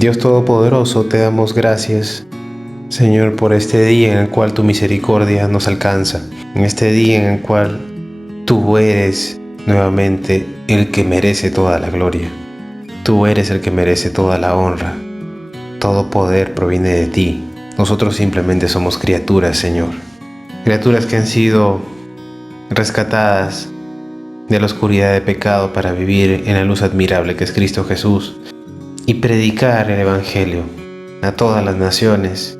Dios Todopoderoso, te damos gracias, Señor, por este día en el cual tu misericordia nos alcanza, en este día en el cual tú eres nuevamente el que merece toda la gloria. Tú eres el que merece toda la honra. Todo poder proviene de ti. Nosotros simplemente somos criaturas, Señor. Criaturas que han sido rescatadas de la oscuridad de pecado para vivir en la luz admirable que es Cristo Jesús y predicar el Evangelio a todas las naciones,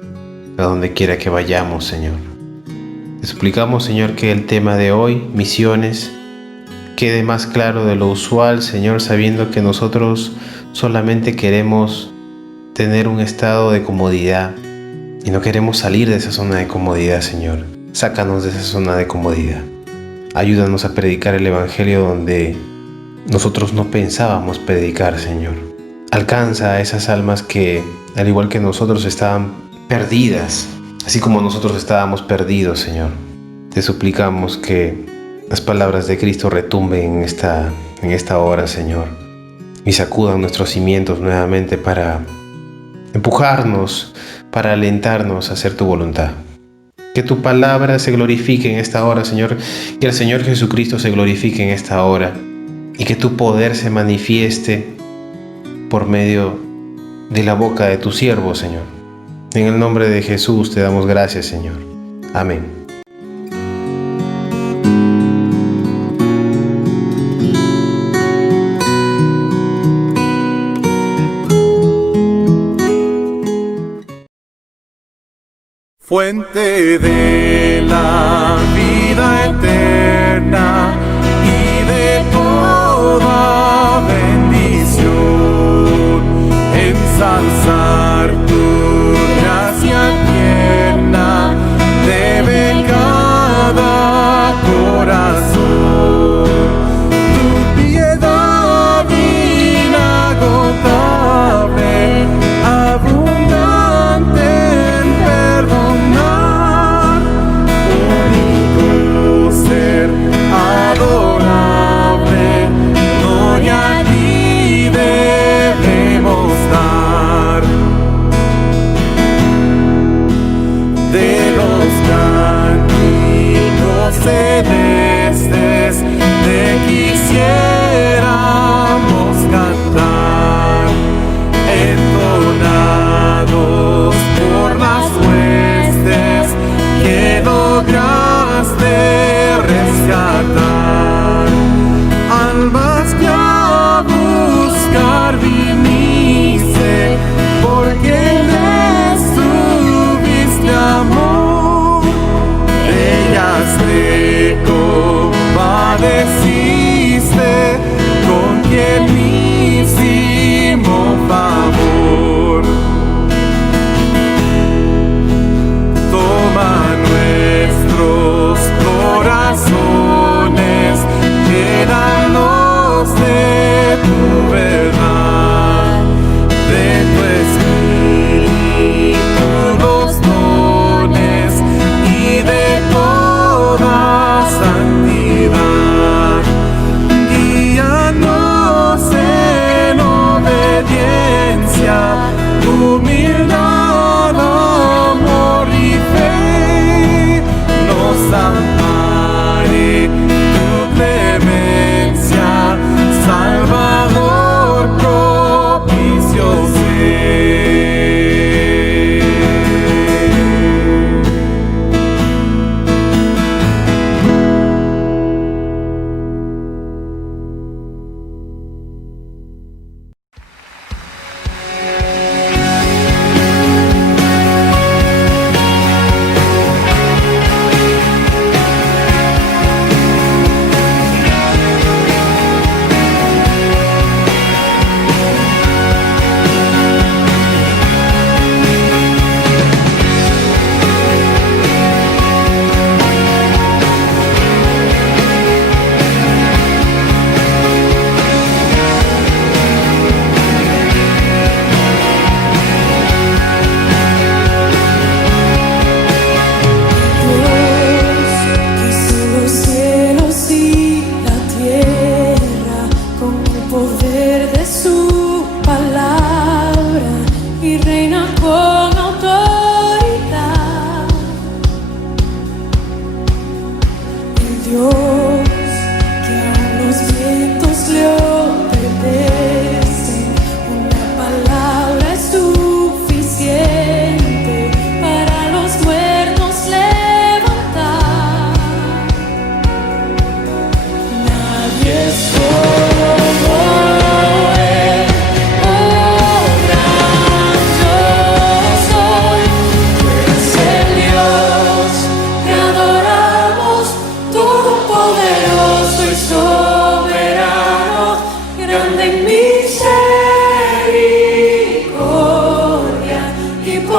a donde quiera que vayamos, Señor. Te suplicamos, Señor, que el tema de hoy, misiones, quede más claro de lo usual, Señor, sabiendo que nosotros solamente queremos tener un estado de comodidad y no queremos salir de esa zona de comodidad, Señor. Sácanos de esa zona de comodidad. Ayúdanos a predicar el Evangelio donde nosotros no pensábamos predicar, Señor. Alcanza a esas almas que, al igual que nosotros, estaban perdidas, así como nosotros estábamos perdidos, Señor. Te suplicamos que las palabras de Cristo retumben en esta hora, Señor, y sacudan nuestros cimientos nuevamente para empujarnos, para alentarnos a hacer tu voluntad. Que tu palabra se glorifique en esta hora, Señor, que el Señor Jesucristo se glorifique en esta hora y que tu poder se manifieste por medio de la boca de tu siervo, Señor. En el nombre de Jesús te damos gracias, Señor. Amén. Fuente de la vida eterna y de toda bendición, ensalzar tu gracia tierna debe cada corazón. Tu piedad inagotable, abundante en perdonar, único ser adorable, gloria a ti debemos dar. De los cánticos celestes te quisiéramos cantar, entonados por las huestes que lograste rescatar. Almas que a buscar viniste, porque les tuviste amor, ellas te compadeciste con tiernísimo favor. Toma nuestros corazones, llénalos de tu verdad, de tu espíritu los dones y de toda santidad. Guíanos en obediencia, humildad, amor y fe, nos ampare tu clemencia, Salvador,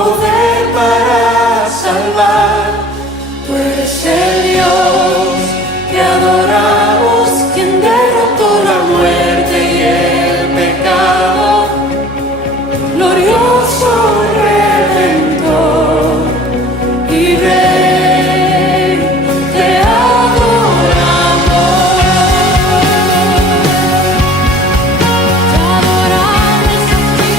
poder para salvar. Tú eres el Dios que adoramos, quien derrotó la muerte y el pecado, glorioso Redentor y Rey, te adoramos. Te adoramos a ti,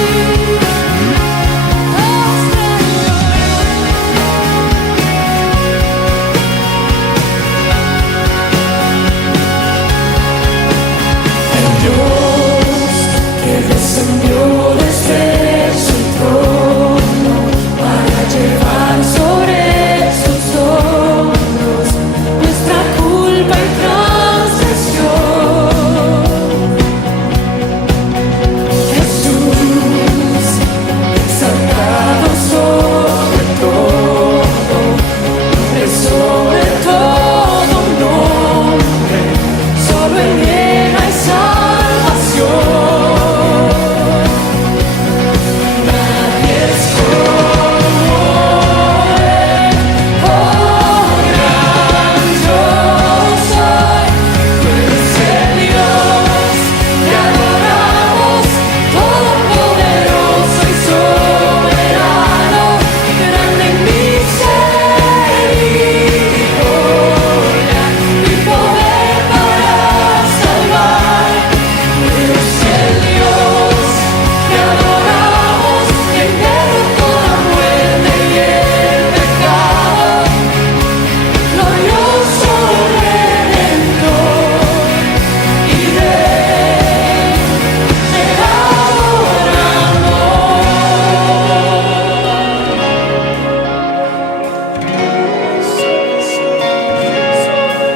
Dios que descendió desde su trono para llevar sobre sus hombros nuestra culpa y transgresión. Jesús, exaltado sobre todo nombre, solo en Él hay salvación. Nadie es como Él, oh gran yo soy. Tú eres el Dios que adoramos, todopoderoso y soberano, grande en misericordia y poder para salvar. Tú eres el Dios que adoramos, quien derrotó la muerte y el pecado, glorioso Redentor y Rey, te adoramos. Él sea la gloria y el poder, todo desde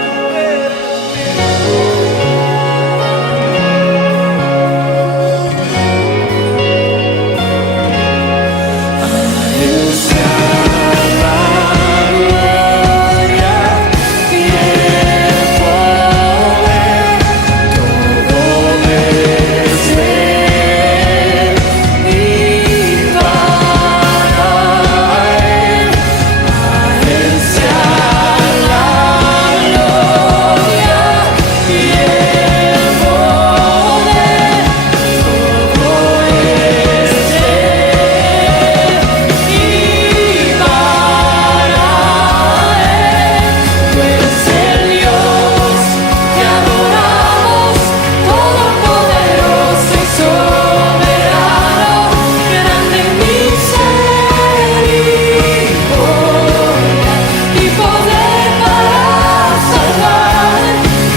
Él y para Él. A Él sea la gloria y el poder, todo desde Él y para Él. Tú eres el Dios que adoramos, todopoderoso y soberano, grande en misericordia y poder para salvar.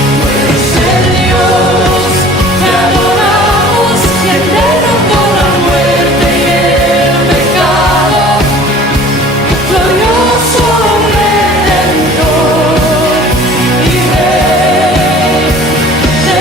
Tú eres el Dios que adoramos, quien derrotó la muerte y el pecado, glorioso Redentor y Rey, te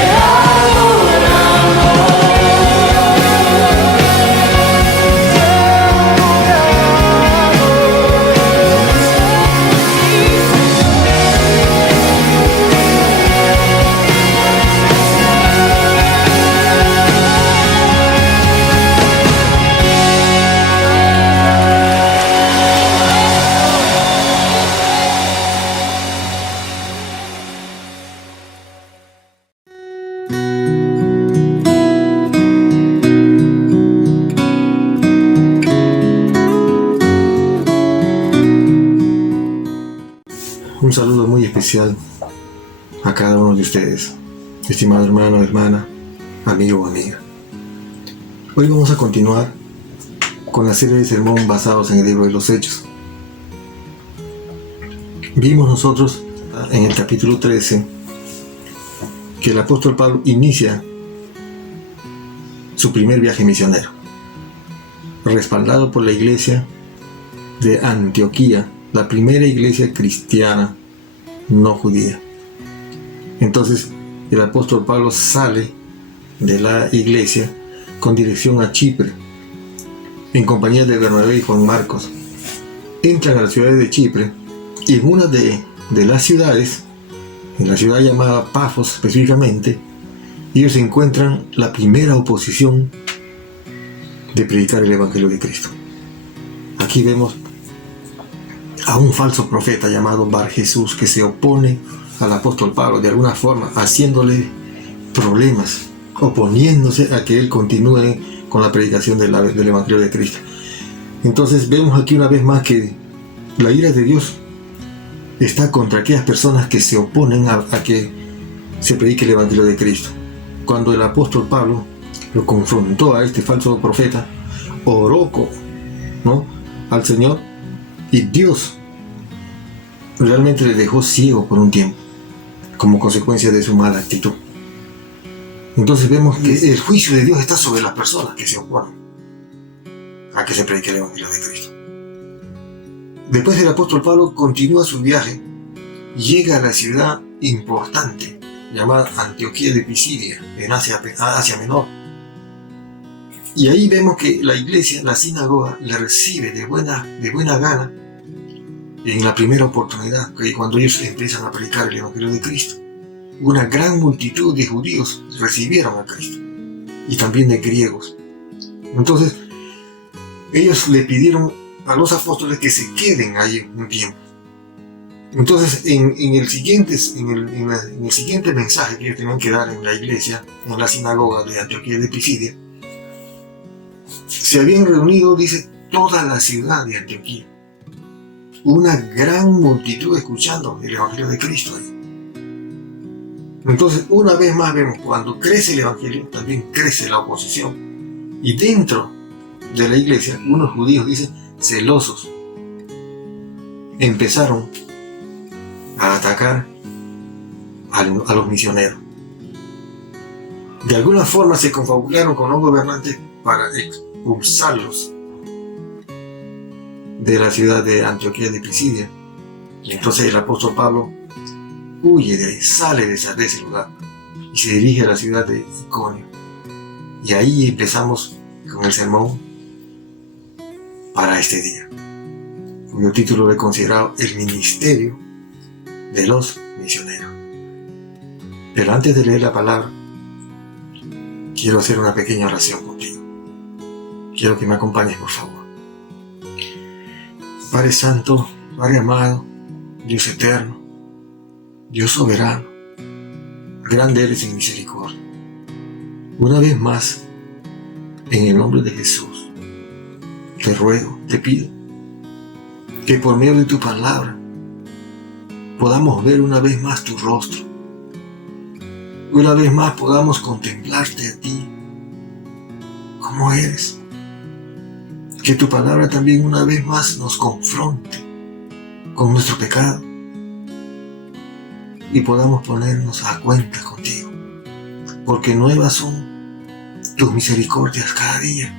Un saludo muy especial a cada uno de ustedes, estimado hermano, hermana, amigo o amiga. Hoy vamos a continuar con la serie de sermón basados en el libro de los Hechos. Vimos nosotros en el capítulo 13 que el apóstol Pablo inicia su primer viaje misionero, respaldado por la iglesia de Antioquía, la primera iglesia cristiana no judía. Entonces el apóstol Pablo sale de la iglesia con dirección a Chipre en compañía de Bernabé y Juan Marcos. Entran a la ciudad de Chipre y en una de las ciudades, en la ciudad llamada Pafos específicamente, ellos encuentran la primera oposición de predicar el Evangelio de Cristo. aquí vemos a un falso profeta llamado Bar Jesús que se opone al apóstol Pablo de alguna forma, haciéndole problemas, oponiéndose a que él continúe con la predicación del Evangelio de Cristo. Entonces vemos aquí una vez más que la ira de Dios está contra aquellas personas que se oponen a que se predique el Evangelio de Cristo. Cuando el apóstol Pablo lo confrontó a este falso profeta, oró al Señor, y Dios realmente le dejó ciego por un tiempo como consecuencia de su mala actitud. Entonces vemos que el juicio de Dios está sobre las personas que se oponen a que se predique el Evangelio de Cristo. Después el apóstol Pablo continúa su viaje y llega a la ciudad importante llamada Antioquía de Pisidia, en Asia Menor. Y ahí vemos que la iglesia, la sinagoga, le recibe de buena gana en la primera oportunidad, que cuando ellos empiezan a predicar el Evangelio de Cristo. Una gran multitud de judíos recibieron a Cristo, y también de griegos. Entonces, ellos le pidieron a los apóstoles que se queden ahí un tiempo. Entonces, en el siguiente mensaje que ellos tenían que dar en la iglesia, en la sinagoga de Antioquía de Pisidia, se habían reunido, dice, toda la ciudad de Antioquía. Una gran multitud escuchando el Evangelio de Cristo ahí. Entonces, una vez más vemos, cuando crece el Evangelio, también crece la oposición. Y dentro de la iglesia, unos judíos, dicen, celosos, empezaron a atacar a los misioneros. De alguna forma se confabularon con los gobernantes para expulsarlos de la ciudad de Antioquía de Pisidia. Y entonces el apóstol Pablo huye de ahí, sale de ese lugar y se dirige a la ciudad de Iconio. Y ahí empezamos con el sermón para este día, cuyo título lo he considerado el ministerio de los misioneros. Pero antes de leer la palabra, quiero hacer una pequeña oración contigo. Quiero que me acompañes, por favor. Padre Santo, Padre amado, Dios eterno, Dios soberano, grande eres en misericordia. Una vez más, en el nombre de Jesús, te ruego, te pido, que por medio de tu palabra podamos ver una vez más tu rostro. Una vez más podamos contemplarte a ti, como eres. Que tu palabra también una vez más nos confronte con nuestro pecado y podamos ponernos a cuenta contigo, porque nuevas son tus misericordias cada día.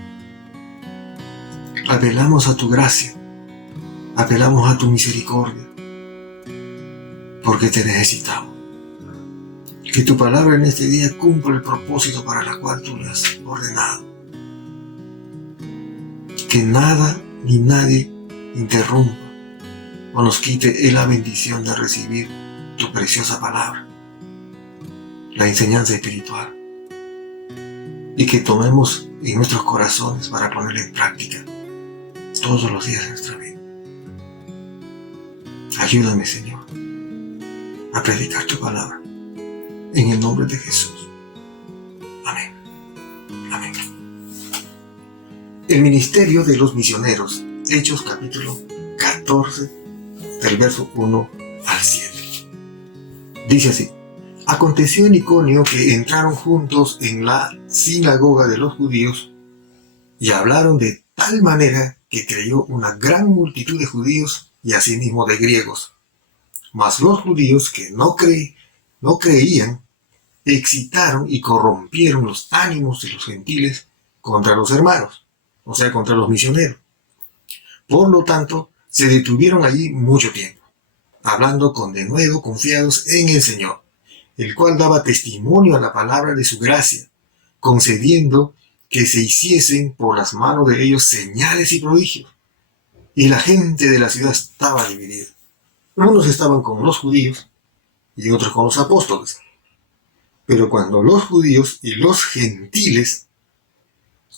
Apelamos a tu gracia, apelamos a tu misericordia, porque te necesitamos. Que tu palabra en este día cumpla el propósito para el cual tú le has ordenado. Que nada ni nadie interrumpa o nos quite la bendición de recibir tu preciosa palabra, la enseñanza espiritual, y que tomemos en nuestros corazones para ponerla en práctica todos los días de nuestra vida. Ayúdame, Señor, a predicar tu palabra en el nombre de Jesús. Amén. Amén. El ministerio de los misioneros, Hechos capítulo 14, del verso 1 al 7. Dice así: aconteció en Iconio que entraron juntos en la sinagoga de los judíos y hablaron de tal manera que creyó una gran multitud de judíos y asimismo de griegos. Mas los judíos que no creían excitaron y corrompieron los ánimos de los gentiles contra los hermanos, o sea, contra los misioneros. Por lo tanto, se detuvieron allí mucho tiempo, hablando con denuedo, confiados en el Señor, el cual daba testimonio a la palabra de su gracia, concediendo que se hiciesen por las manos de ellos señales y prodigios. Y la gente de la ciudad estaba dividida. Unos estaban con los judíos y otros con los apóstoles. Pero cuando los judíos y los gentiles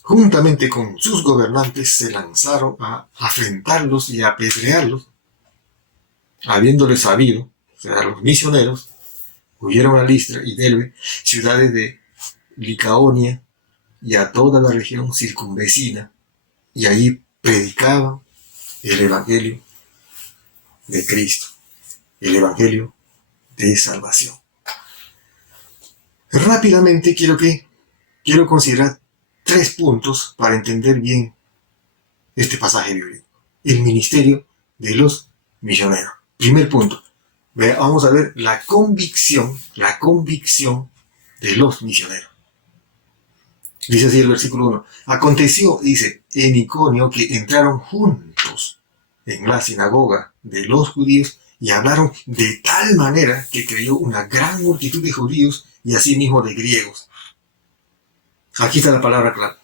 juntamente con sus gobernantes, se lanzaron a afrentarlos y a apedrearlos. Habiéndoles sabido, o sea, los misioneros huyeron a Listra y Derbe, ciudades de Licaonia, y a toda la región circunvecina, y allí predicaban el Evangelio de Cristo, el Evangelio de salvación. Rápidamente quiero considerar 3 puntos para entender bien este pasaje bíblico. El ministerio de los misioneros. Primer punto. Vamos a ver la convicción de los misioneros. Dice así el versículo 1. Aconteció, dice, en Iconio que entraron juntos en la sinagoga de los judíos y hablaron de tal manera que creyó una gran multitud de judíos y asimismo de griegos. Aquí está la palabra clave.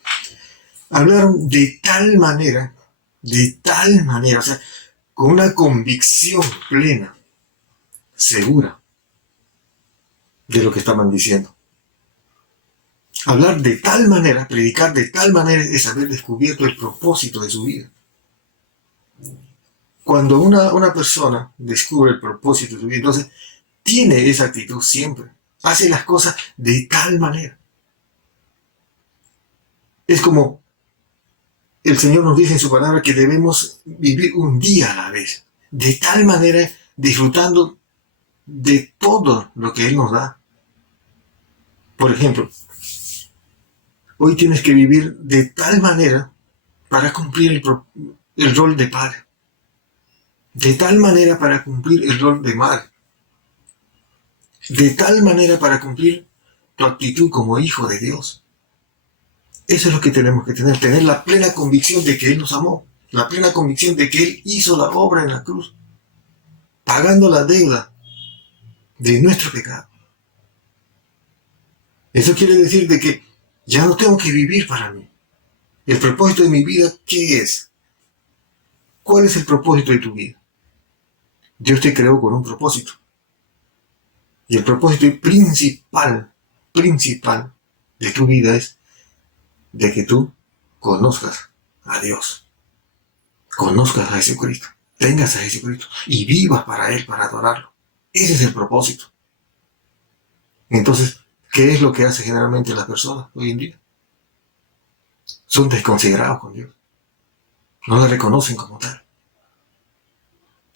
Hablaron de tal manera, o sea, con una convicción plena, segura de lo que estaban diciendo. Hablar de tal manera, predicar de tal manera es haber descubierto el propósito de su vida. Cuando una persona descubre el propósito de su vida, entonces tiene esa actitud siempre. Hace las cosas de tal manera. Es como el Señor nos dice en su palabra que debemos vivir un día a la vez. De tal manera, disfrutando de todo lo que Él nos da. Por ejemplo, hoy tienes que vivir de tal manera para cumplir el rol de padre. De tal manera para cumplir el rol de madre. De tal manera para cumplir tu actitud como hijo de Dios. Eso es lo que tenemos que tener la plena convicción de que Él nos amó, la plena convicción de que Él hizo la obra en la cruz, pagando la deuda de nuestro pecado. Eso quiere decir de que ya no tengo que vivir para mí. El propósito de mi vida, ¿qué es? ¿Cuál es el propósito de tu vida? Dios te creó con un propósito. Y el propósito principal de tu vida es de que tú conozcas a Dios, conozcas a Jesucristo, tengas a Jesucristo y vivas para Él, para adorarlo. Ese es el propósito. Entonces, ¿qué es lo que hace generalmente las personas hoy en día? Son desconsiderados con Dios. No la reconocen como tal.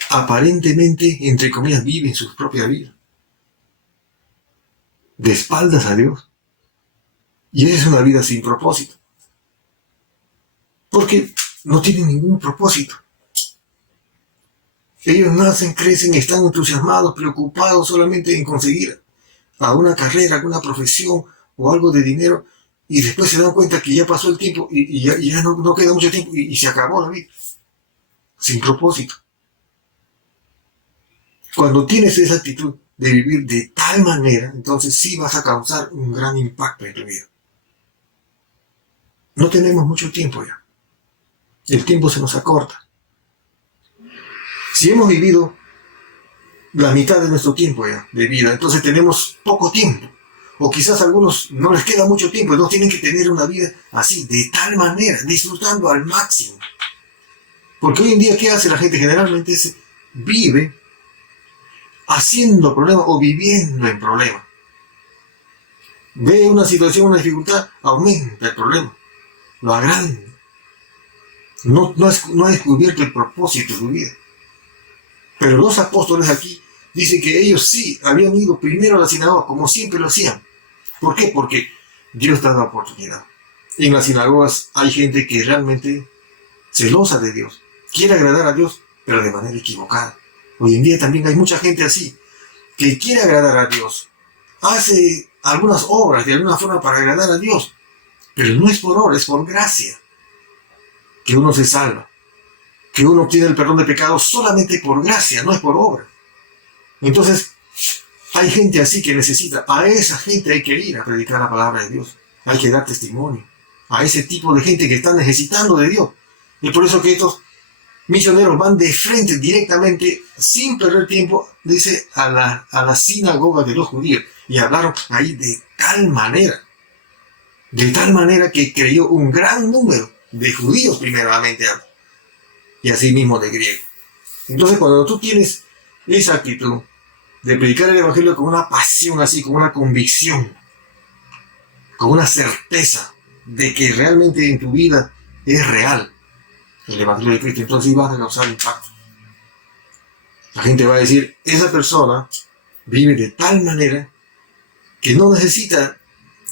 Aparentemente, entre comillas, viven su propia vida. De espaldas a Dios. Y esa es una vida sin propósito. Porque no tienen ningún propósito. Ellos nacen, crecen, están entusiasmados, preocupados solamente en conseguir a una carrera, alguna profesión o algo de dinero, y después se dan cuenta que ya pasó el tiempo y ya no queda mucho tiempo y se acabó la vida. Sin propósito. Cuando tienes esa actitud de vivir de tal manera, entonces sí vas a causar un gran impacto en tu vida. No tenemos mucho tiempo ya. El tiempo se nos acorta. Si hemos vivido la mitad de nuestro tiempo ya de vida, entonces tenemos poco tiempo. O quizás a algunos no les queda mucho tiempo, no tienen que tener una vida así, de tal manera, disfrutando al máximo. Porque hoy en día, ¿qué hace la gente? Generalmente vive haciendo problemas o viviendo en problemas. Ve una situación, una dificultad, aumenta el problema, lo agranda. No ha descubierto el propósito de su vida. Pero los apóstoles aquí dicen que ellos sí habían ido primero a la sinagoga, como siempre lo hacían. ¿Por qué? Porque Dios da la oportunidad. En las sinagogas hay gente que realmente celosa de Dios, quiere agradar a Dios, pero de manera equivocada. Hoy en día también hay mucha gente así, que quiere agradar a Dios, hace algunas obras de alguna forma para agradar a Dios, pero no es por obra, es por gracia que uno se salva, que uno obtiene el perdón de pecados solamente por gracia, no es por obra. Entonces, hay gente así que necesita, a esa gente hay que ir a predicar la palabra de Dios, hay que dar testimonio a ese tipo de gente que está necesitando de Dios. Y por eso que estos misioneros van de frente directamente, sin perder tiempo, dice, a la sinagoga de los judíos, y hablaron ahí de tal manera De tal manera que creyó un gran número de judíos primeramente y asimismo de griegos. Entonces cuando tú tienes esa actitud de predicar el evangelio con una pasión así, con una convicción, con una certeza de que realmente en tu vida es real el evangelio de Cristo, entonces sí vas a causar impacto. La gente va a decir, esa persona vive de tal manera que no necesita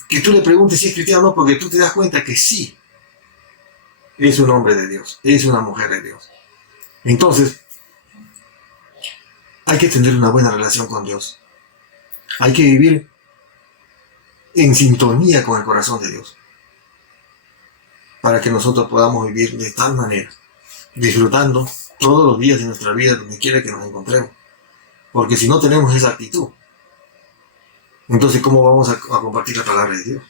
que tú le preguntes si es cristiano o no, porque tú te das cuenta que sí, es un hombre de Dios, es una mujer de Dios. Entonces, hay que tener una buena relación con Dios. Hay que vivir en sintonía con el corazón de Dios, para que nosotros podamos vivir de tal manera, disfrutando todos los días de nuestra vida, donde quiera que nos encontremos. Porque si no tenemos esa actitud, entonces ¿cómo vamos a compartir la palabra de Dios?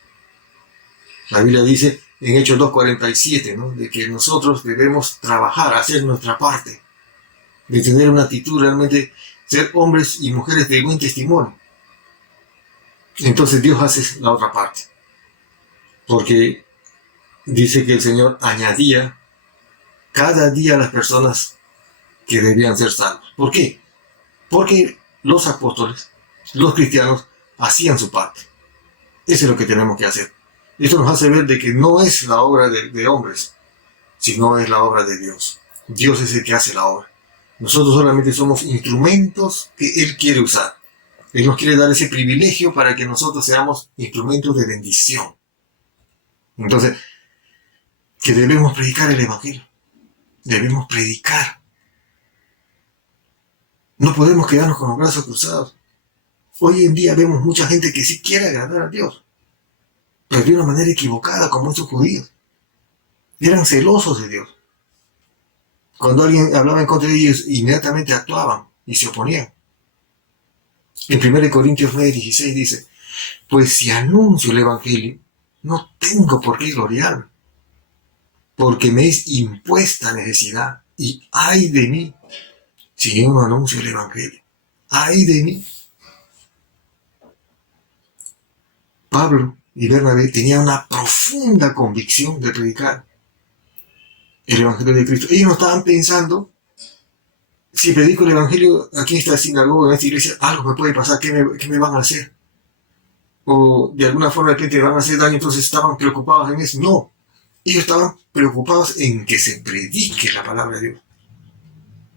La Biblia dice en Hechos 2:47, ¿no?, de que nosotros debemos trabajar, hacer nuestra parte, de tener una actitud realmente, ser hombres y mujeres de buen testimonio. Entonces Dios hace la otra parte, porque dice que el Señor añadía cada día a las personas que debían ser salvos. ¿Por qué? Porque los apóstoles, los cristianos, hacían su parte. Eso es lo que tenemos que hacer. Esto nos hace ver de que no es la obra de hombres, sino es la obra de Dios. Dios es el que hace la obra. Nosotros solamente somos instrumentos que Él quiere usar. Él nos quiere dar ese privilegio para que nosotros seamos instrumentos de bendición. Entonces, que debemos predicar el evangelio. Debemos predicar. No podemos quedarnos con los brazos cruzados. Hoy en día vemos mucha gente que sí quiere agradar a Dios, pero de una manera equivocada, como estos judíos. Eran celosos de Dios. Cuando alguien hablaba en contra de ellos, inmediatamente actuaban y se oponían. En 1 Corintios 9:16 dice, pues si anuncio el evangelio, no tengo por qué gloriarme, porque me es impuesta necesidad, y ay de mí si yo no anuncio el evangelio. Ay de mí. Pablo y Bernabé tenían una profunda convicción de predicar el evangelio de Cristo. Ellos no estaban pensando, si predico el evangelio aquí en esta sinagoga, en esta iglesia, algo me puede pasar, ¿qué me van a hacer? O de alguna forma de repente me van a hacer daño, entonces estaban preocupados en eso. No, ellos estaban preocupados en que se predique la palabra de Dios,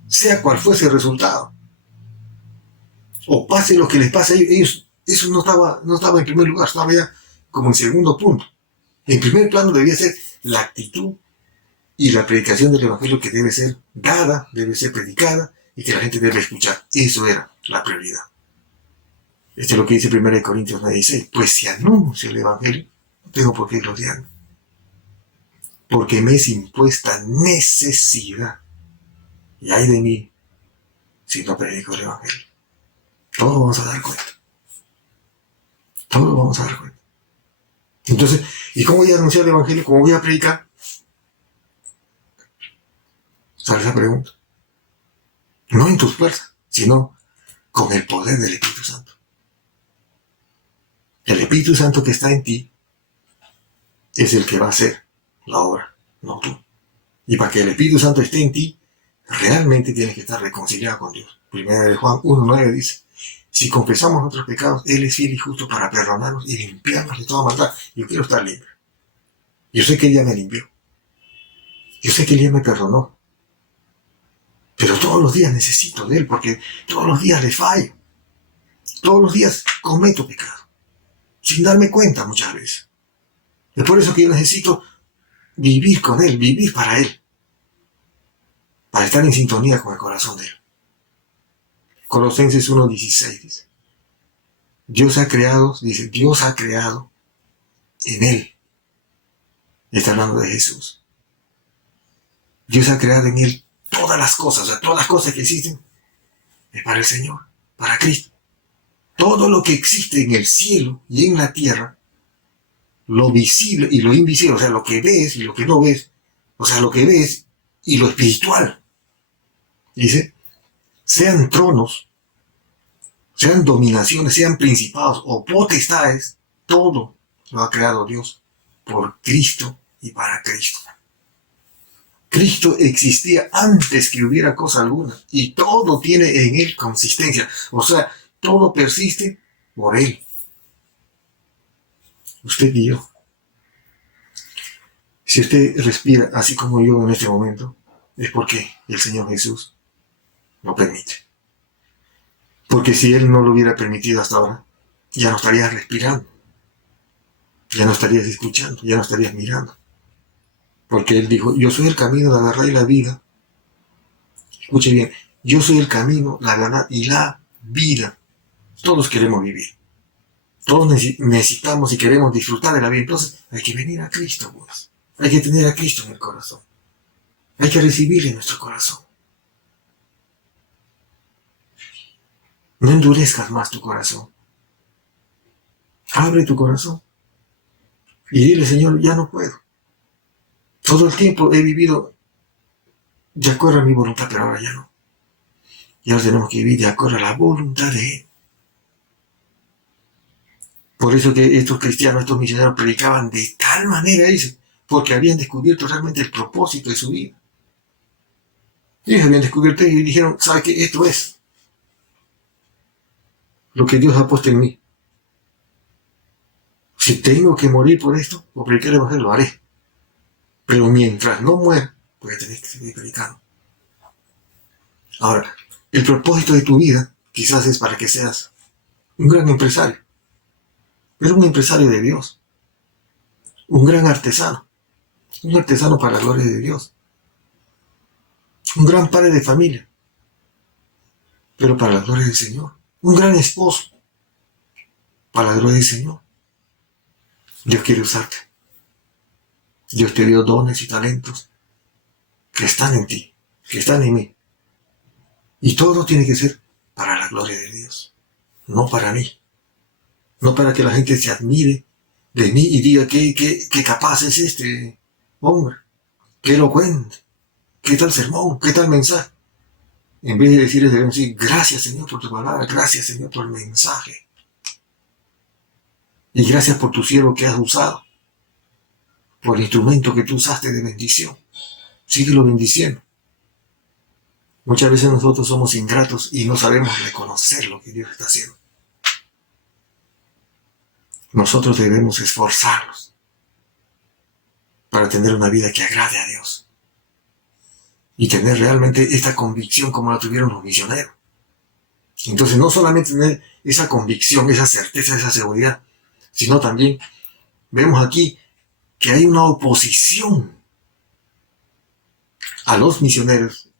sea cual fuese el resultado, o pase lo que les pase a ellos. Eso no estaba en primer lugar, estaba ya como en segundo punto. En primer plano debía ser la actitud y la predicación del evangelio, que debe ser dada, debe ser predicada y que la gente debe escuchar. Eso era la prioridad. Esto es lo que dice 1 Corintios 9:16. Pues si anuncio el evangelio, no tengo por qué gloriarme, porque me es impuesta necesidad, y ay de mí si no predico el evangelio. Todos vamos a dar cuenta. Todos vamos a dar cuenta. Entonces, ¿y cómo voy a anunciar el evangelio? ¿Cómo voy a predicar? ¿Sale esa pregunta? No en tus fuerzas, sino con el poder del Espíritu Santo. El Espíritu Santo que está en ti es el que va a hacer la obra, no tú. Y para que el Espíritu Santo esté en ti, realmente tienes que estar reconciliado con Dios. Primera de Juan 1:9 dice, si confesamos nuestros pecados, Él es fiel y justo para perdonarnos y limpiarnos de toda maldad. Yo quiero estar limpio. Yo sé que Él ya me limpió. Yo sé que Él ya me perdonó. Pero todos los días necesito de Él, porque todos los días le fallo. Todos los días cometo pecado, sin darme cuenta muchas veces. Es por eso que yo necesito vivir con Él, vivir para Él, para estar en sintonía con el corazón de Él. Colosenses 1:16 dice, Dios ha creado en Él. Está hablando de Jesús. Dios ha creado en Él todas las cosas, o sea, todas las cosas que existen es para el Señor, para Cristo. Todo lo que existe en el cielo y en la tierra, lo visible y lo invisible, o sea, lo que ves y lo que no ves, o sea, lo que ves y lo espiritual. Dice, sean tronos, sean dominaciones, sean principados o potestades, todo lo ha creado Dios por Cristo y para Cristo. Cristo existía antes que hubiera cosa alguna y todo tiene en él consistencia. O sea, todo persiste por él. Usted y yo. Si usted respira así como yo en este momento, es porque el Señor Jesús lo permite. Porque si Él no lo hubiera permitido hasta ahora, ya no estarías respirando, ya no estarías escuchando, ya no estarías mirando. Porque Él dijo, yo soy el camino, la verdad y la vida. Escuche bien, yo soy el camino, la verdad y la vida. Todos queremos vivir. Todos necesitamos y queremos disfrutar de la vida. Entonces hay que venir a Cristo, pues. Hay que tener a Cristo en el corazón. Hay que recibirle en nuestro corazón. No endurezcas más tu corazón. Abre tu corazón. Y dile, Señor, ya no puedo. Todo el tiempo he vivido de acuerdo a mi voluntad, pero ahora ya no. Y ahora tenemos que vivir de acuerdo a la voluntad de Él. Por eso que estos cristianos, estos misioneros predicaban de tal manera, dice, porque habían descubierto realmente el propósito de su vida. Ellos habían descubierto y dijeron, ¿sabe qué? Esto es lo que Dios ha puesto en mí. Si tengo que morir por esto, o predicar el evangelio, lo haré. Pero mientras no muera, voy a tener que seguir predicando. Ahora, el propósito de tu vida quizás es para que seas un gran empresario. Pero un empresario de Dios. Un gran artesano. Un artesano para la gloria de Dios. Un gran padre de familia. Pero para la gloria del Señor. Un gran esposo. Para la gloria del Señor. Dios quiere usarte. Dios te dio dones y talentos que están en ti, que están en mí. Y todo tiene que ser para la gloria de Dios, no para mí. No para que la gente se admire de mí y diga qué capaz es este hombre, qué elocuente, qué tal sermón, qué tal mensaje. En vez de decirles, debemos decir, gracias Señor por tu palabra, gracias Señor por el mensaje. Y gracias por tu siervo que has usado, por el instrumento que tú usaste de bendición. Síguelo bendiciendo. Muchas veces nosotros somos ingratos y no sabemos reconocer lo que Dios está haciendo. Nosotros debemos esforzarnos para tener una vida que agrade a Dios. Y tener realmente esta convicción como la tuvieron los misioneros. Entonces no solamente tener esa convicción, esa certeza, esa seguridad, sino también vemos aquí que hay una oposición a los misioneros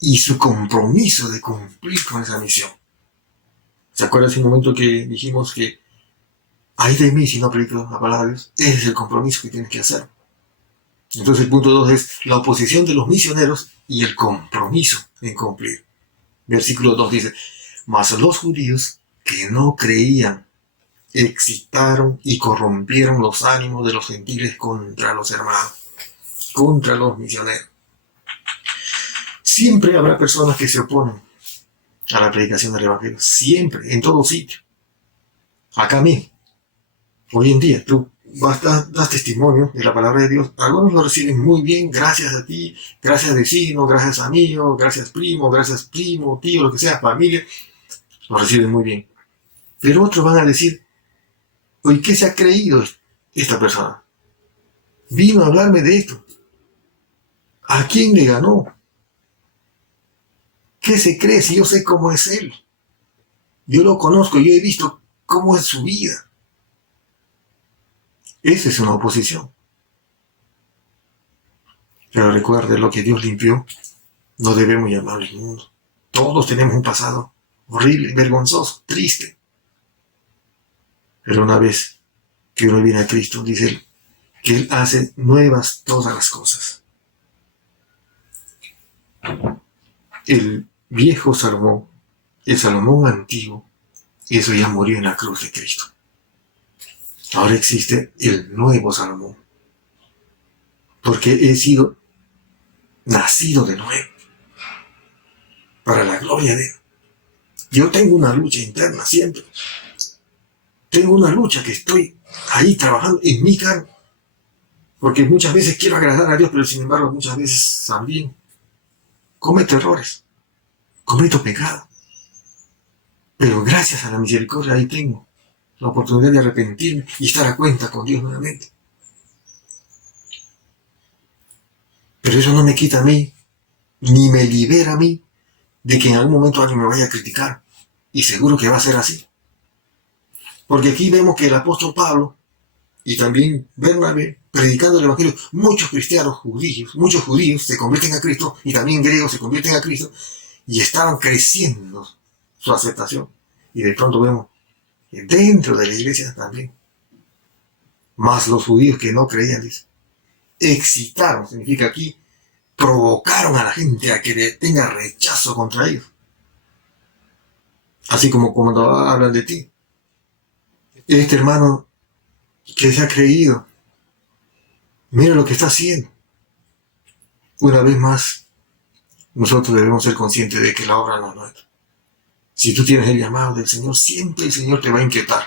y su compromiso de cumplir con esa misión. ¿Se acuerdan hace un momento que dijimos que ay de mí si no predico la palabra de Dios? Ese es el compromiso que tienes que hacer. Entonces el punto 2 es la oposición de los misioneros y el compromiso en cumplir. Versículo 2 dice, mas los judíos que no creían excitaron y corrompieron los ánimos de los gentiles contra los hermanos, contra los misioneros. Siempre habrá personas que se oponen a la predicación del evangelio, siempre, en todo sitio. Acá mismo, hoy en día, tú das testimonio de la palabra de Dios. Algunos lo reciben muy bien, gracias a ti, gracias vecino, gracias amigo, gracias primo, tío, lo que sea, familia, lo reciben muy bien. Pero otros van a decir, oye, ¿qué se ha creído esta persona? Vino a hablarme de esto. ¿A quién le ganó? ¿Qué se cree si yo sé cómo es él? Yo lo conozco, yo he visto cómo es su vida. Esa es una oposición. Pero recuerde, lo que Dios limpió, no debemos llamarlo inmundo. Todos tenemos un pasado horrible, vergonzoso, triste. Pero una vez que uno viene a Cristo, dice Él, que Él hace nuevas todas las cosas. El viejo Salomón, el Salomón antiguo, eso ya murió en la cruz de Cristo. Ahora existe el nuevo Salomón. Porque he sido nacido de nuevo. Para la gloria de Él. Yo tengo una lucha interna siempre. tengo una lucha que estoy ahí trabajando en mi carne. Porque muchas veces quiero agradar a Dios, pero sin embargo muchas veces también cometo errores, cometo pecado. Pero gracias a la misericordia ahí tengo la oportunidad de arrepentirme y estar a cuenta con Dios nuevamente. Pero eso no me quita a mí, ni me libera a mí, de que en algún momento alguien me vaya a criticar. Y seguro que va a ser así. Porque aquí vemos que el apóstol Pablo y también Bernabé, predicando el Evangelio, muchos cristianos judíos, muchos judíos se convierten a Cristo y también griegos se convierten a Cristo y estaban creciendo su aceptación. Y de pronto vemos que dentro de la iglesia también, más los judíos que no creían, dice, excitaron, significa aquí, provocaron a la gente a que tenga rechazo contra ellos. Así como cuando hablan de ti. Este hermano que se ha creído, mira lo que está haciendo. Una vez más, nosotros debemos ser conscientes de que la obra no es nuestra. Si tú tienes el llamado del Señor, siempre el Señor te va a inquietar.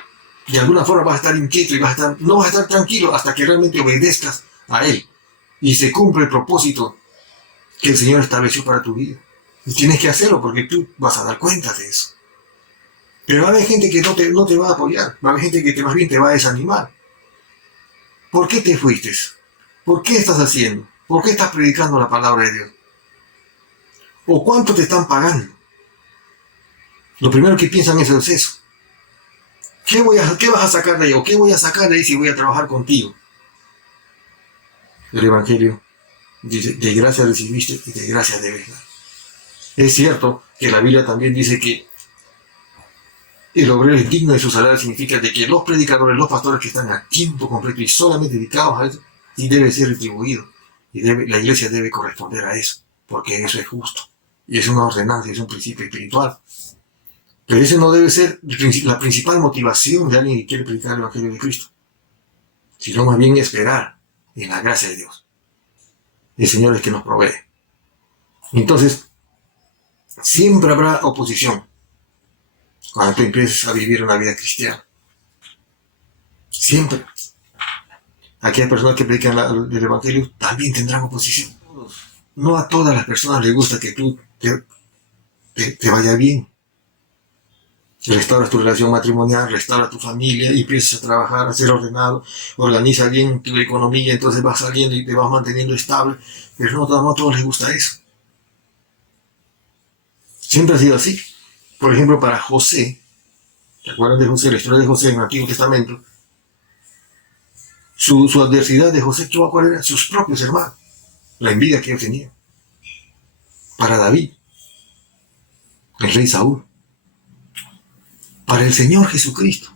De alguna forma vas a estar inquieto y no vas a estar tranquilo hasta que realmente obedezcas a Él y se cumple el propósito que el Señor estableció para tu vida. Y tienes que hacerlo porque tú vas a dar cuenta de eso. Pero va a haber gente que no te va a apoyar, va a haber gente que más bien te va a desanimar. ¿Por qué te fuiste? ¿Por qué estás haciendo? ¿Por qué estás predicando la palabra de Dios? ¿O cuánto te están pagando? Lo primero que piensan es eso. ¿Qué vas a sacar de ahí? ¿O qué voy a sacar de ahí si voy a trabajar contigo? El Evangelio dice, de gracia recibiste y de gracia debes dar. Es cierto que la Biblia también dice que el obrero es digno de su salario, significa de que los predicadores, los pastores que están a tiempo completo y solamente dedicados a eso, sí debe ser retribuido. Y la iglesia debe corresponder a eso, porque eso es justo. Y es una ordenanza, es un principio espiritual. Pero ese no debe ser la principal motivación de alguien que quiere predicar el Evangelio de Cristo, sino más bien esperar en la gracia de Dios. El Señor es el que nos provee. Entonces, siempre habrá oposición cuando tú empieces a vivir una vida cristiana. Siempre. Aquellas personas que predican el Evangelio también tendrán oposición. No a todas las personas les gusta que tú te vaya bien. Restauras tu relación matrimonial, restauras tu familia y empiezas a trabajar, a ser ordenado, organiza bien tu economía, entonces vas saliendo y te vas manteniendo estable. Pero no a todos les gusta eso. Siempre ha sido así. Por ejemplo, para José, ¿te acuerdan de José? La historia de José en el Antiguo Testamento. Su adversidad de José, ¿cuál era? Sus propios hermanos. La envidia que él tenía. Para David, el rey Saúl. Para el Señor Jesucristo.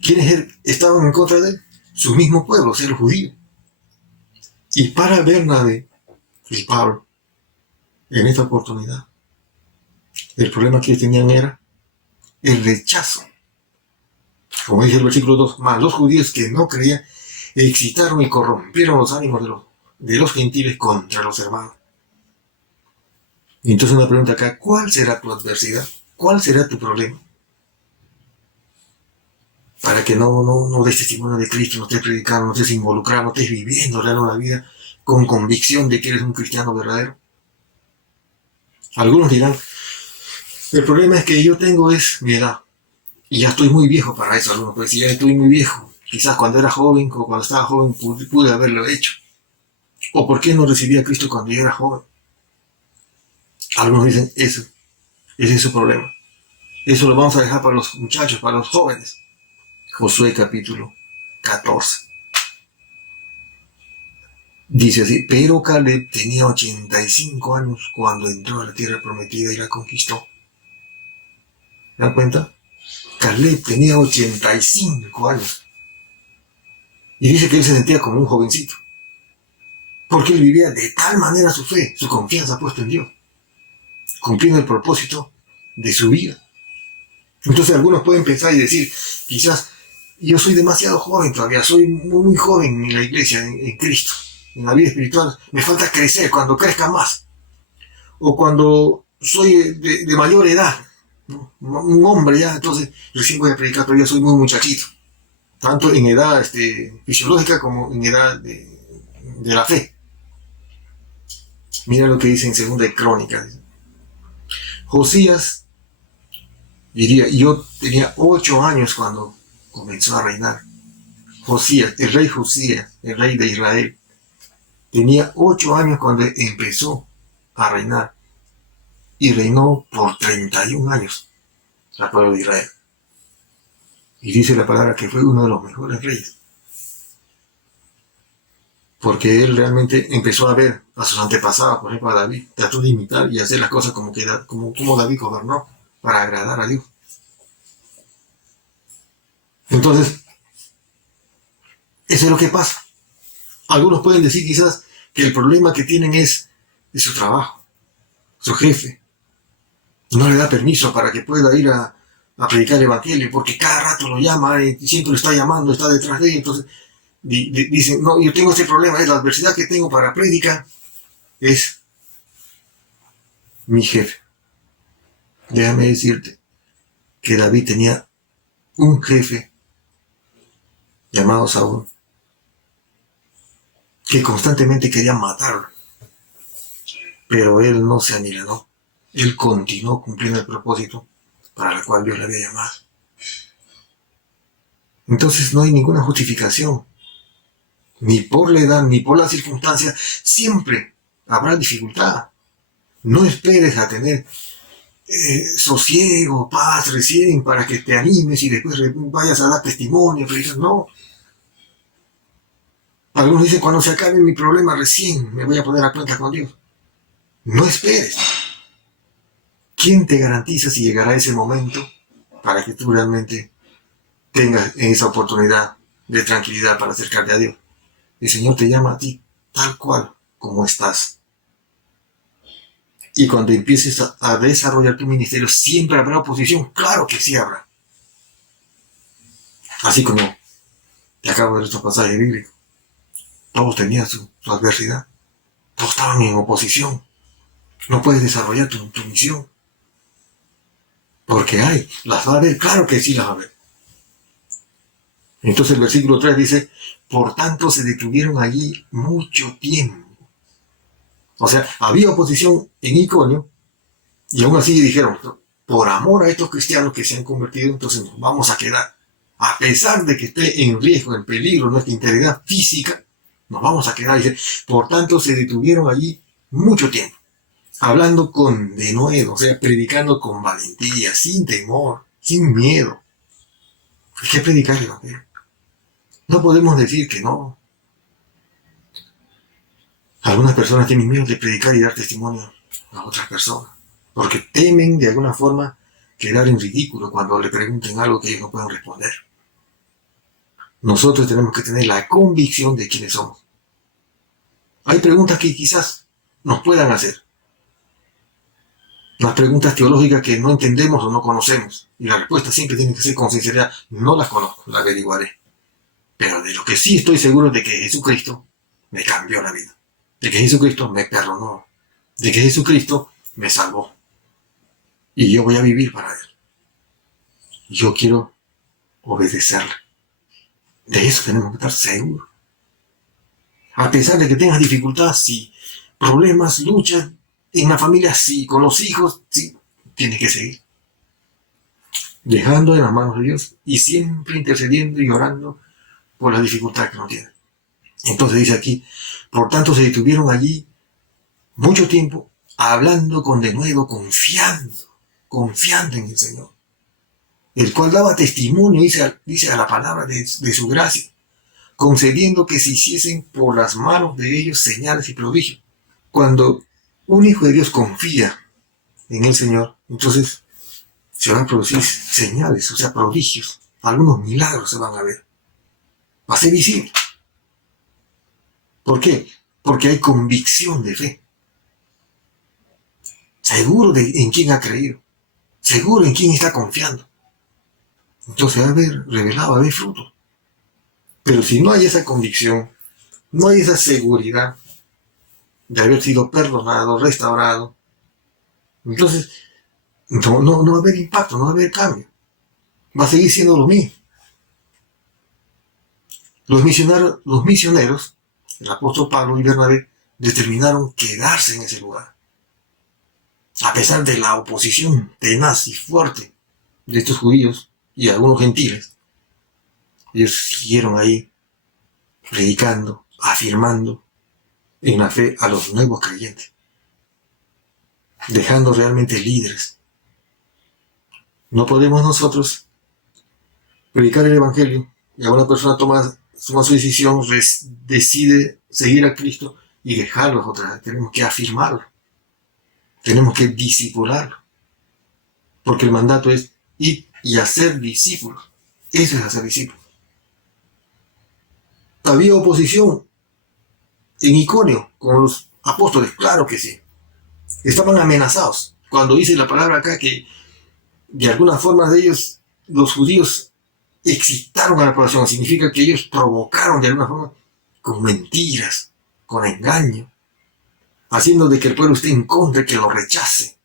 ¿Quiénes estaban en contra de él? Su mismo pueblo, ser judío. Y para Bernabé y Pablo, en esta oportunidad, el problema que ellos tenían era el rechazo. Como dice el versículo 2, más los judíos que no creían excitaron y corrompieron los ánimos de los gentiles contra los hermanos. Y entonces una pregunta acá, ¿cuál será tu adversidad? ¿Cuál será tu problema? Para que no des testimonio de Cristo, no estés predicando, no estés involucrado, no estés viviendo realmente una vida con convicción de que eres un cristiano verdadero. Algunos dirán, el problema es que yo tengo es mi edad. Y ya estoy muy viejo para eso. Algunos pueden decir, ya estoy muy viejo. Quizás cuando era joven o cuando estaba joven pude haberlo hecho. ¿O por qué no recibí a Cristo cuando yo era joven? Algunos dicen, ese es su problema. Eso lo vamos a dejar para los muchachos, para los jóvenes. Josué capítulo 14. Dice así, pero Caleb tenía 85 años cuando entró a la tierra prometida y la conquistó. ¿Se dan cuenta? Caleb tenía 85 años. Y dice que él se sentía como un jovencito. Porque él vivía de tal manera su fe, su confianza puesta en Dios, cumpliendo el propósito de su vida. Entonces algunos pueden pensar y decir, quizás yo soy demasiado joven todavía, soy muy joven en la iglesia, en Cristo, en la vida espiritual, me falta crecer, cuando crezca más. O cuando soy de mayor edad, ¿no? Un hombre ya, entonces recién voy a predicar, pero ya soy muy muchachito, tanto en edad fisiológica como en edad de la fe. Mira lo que dice en Segunda de Crónicas. Josías, diría, yo tenía 8 años cuando comenzó a reinar. Josías, el rey de Israel, tenía 8 años cuando empezó a reinar y reinó por 31 años al pueblo de Israel. Y dice la palabra que fue uno de los mejores reyes, porque él realmente empezó a ver a sus antepasados, por ejemplo a David, trató de imitar y hacer las cosas como David gobernó para agradar a Dios. Entonces, eso es lo que pasa. Algunos pueden decir quizás que el problema que tienen es de su trabajo, su jefe. No le da permiso para que pueda ir a predicar el evangelio, porque cada rato lo llama, siempre lo está llamando, está detrás de él. Entonces dicen, no, yo tengo este problema, es la adversidad que tengo para predicar, es mi jefe. Déjame decirte que David tenía un jefe llamado Saúl, que constantemente quería matarlo, pero él no se amilanó. Él continuó cumpliendo el propósito para el cual Dios le había llamado. Entonces no hay ninguna justificación, ni por la edad, ni por las circunstancias. Siempre habrá dificultad. No esperes a tener sosiego, paz recién para que te animes y después vayas a dar testimonio. No. Algunos dicen, cuando se acabe mi problema recién me voy a poner a cuenta con Dios. No esperes. ¿Quién te garantiza si llegará ese momento para que tú realmente tengas esa oportunidad de tranquilidad para acercarte a Dios? El Señor te llama a ti tal cual como estás. Y cuando empieces a desarrollar tu ministerio, siempre habrá oposición. Claro que sí habrá. Así como te acabo de leer estos pasajes bíblicos. Todos tenían su adversidad. Todos estaban en oposición. No puedes desarrollar tu misión. Porque las va a haber, claro que sí las va a haber. Entonces el versículo 3 dice, por tanto se detuvieron allí mucho tiempo. O sea, había oposición en Iconio, y aún así dijeron, por amor a estos cristianos que se han convertido, entonces nos vamos a quedar. A pesar de que esté en riesgo, en peligro nuestra integridad física, nos vamos a quedar. Dice, por tanto se detuvieron allí mucho tiempo. Hablando con denuedo, o sea, predicando con valentía, sin temor, sin miedo. Hay que predicar el evangelio. No podemos decir que no. Algunas personas tienen miedo de predicar y dar testimonio a otras personas, porque temen de alguna forma quedar en ridículo cuando le pregunten algo que ellos no pueden responder. Nosotros tenemos que tener la convicción de quiénes somos. Hay preguntas que quizás nos puedan hacer. Las preguntas teológicas que no entendemos o no conocemos. Y la respuesta siempre tiene que ser con sinceridad. No las conozco, las averiguaré. Pero de lo que sí estoy seguro es de que Jesucristo me cambió la vida. De que Jesucristo me perdonó. De que Jesucristo me salvó. Y yo voy a vivir para Él. Yo quiero obedecerle. De eso tenemos que estar seguros. A pesar de que tengas dificultades, sí, problemas, luchas, en la familia sí, con los hijos sí, tienes que seguir. Dejando en las manos de Dios y siempre intercediendo y orando por las dificultades que no tienen. Entonces dice aquí, por tanto se detuvieron allí mucho tiempo hablando con denuedo, confiando en el Señor, el cual daba testimonio, dice a la palabra de su gracia, concediendo que se hiciesen por las manos de ellos señales y prodigios. Cuando un hijo de Dios confía en el Señor, entonces se van a producir señales, o sea, prodigios. Algunos milagros se van a ver. Va a ser visible. ¿Por qué? Porque hay convicción de fe. Seguro en quién ha creído. Seguro en quién está confiando. Entonces va a haber revelado, va a haber fruto. Pero si no hay esa convicción, no hay esa seguridad de haber sido perdonado, restaurado, entonces no va a haber impacto, no va a haber cambio. Va a seguir siendo lo mismo. Los misioneros, el apóstol Pablo y Bernabé, determinaron quedarse en ese lugar. A pesar de la oposición tenaz y fuerte de estos judíos y algunos gentiles, ellos siguieron ahí predicando, afirmando en la fe a los nuevos creyentes, dejando realmente líderes. No podemos nosotros predicar el Evangelio y a una persona toma su decisión, decide seguir a Cristo y dejarlo otra vez. Tenemos que afirmarlo. Tenemos que discipularlo. Porque el mandato es ir y hacer discípulos. Eso es hacer discípulos. ¿Había oposición en Iconio con los apóstoles? Claro que sí. Estaban amenazados. Cuando dice la palabra acá que de alguna forma de ellos, los judíos excitaron a la población, significa que ellos provocaron de alguna forma con mentiras, con engaño, haciendo de que el pueblo esté en contra, que lo rechace.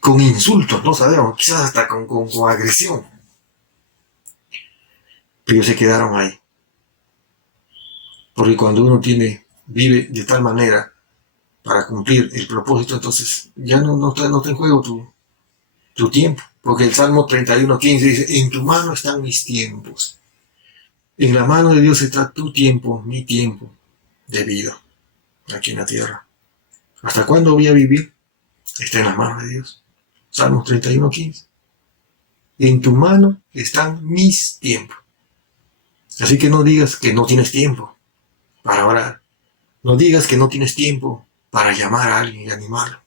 Con insultos, no sabemos, quizás hasta con agresión. Pero ellos se quedaron ahí. Porque cuando uno vive de tal manera para cumplir el propósito, entonces ya no está en juego tu tiempo. Porque el Salmo 31:15 dice, en tu mano están mis tiempos. En la mano de Dios está tu tiempo, mi tiempo de vida aquí en la tierra. ¿Hasta cuándo voy a vivir? Está en las manos de Dios. Salmos 31:15. En tu mano están mis tiempos. Así que no digas que no tienes tiempo para orar. No digas que no tienes tiempo para llamar a alguien y animarlo.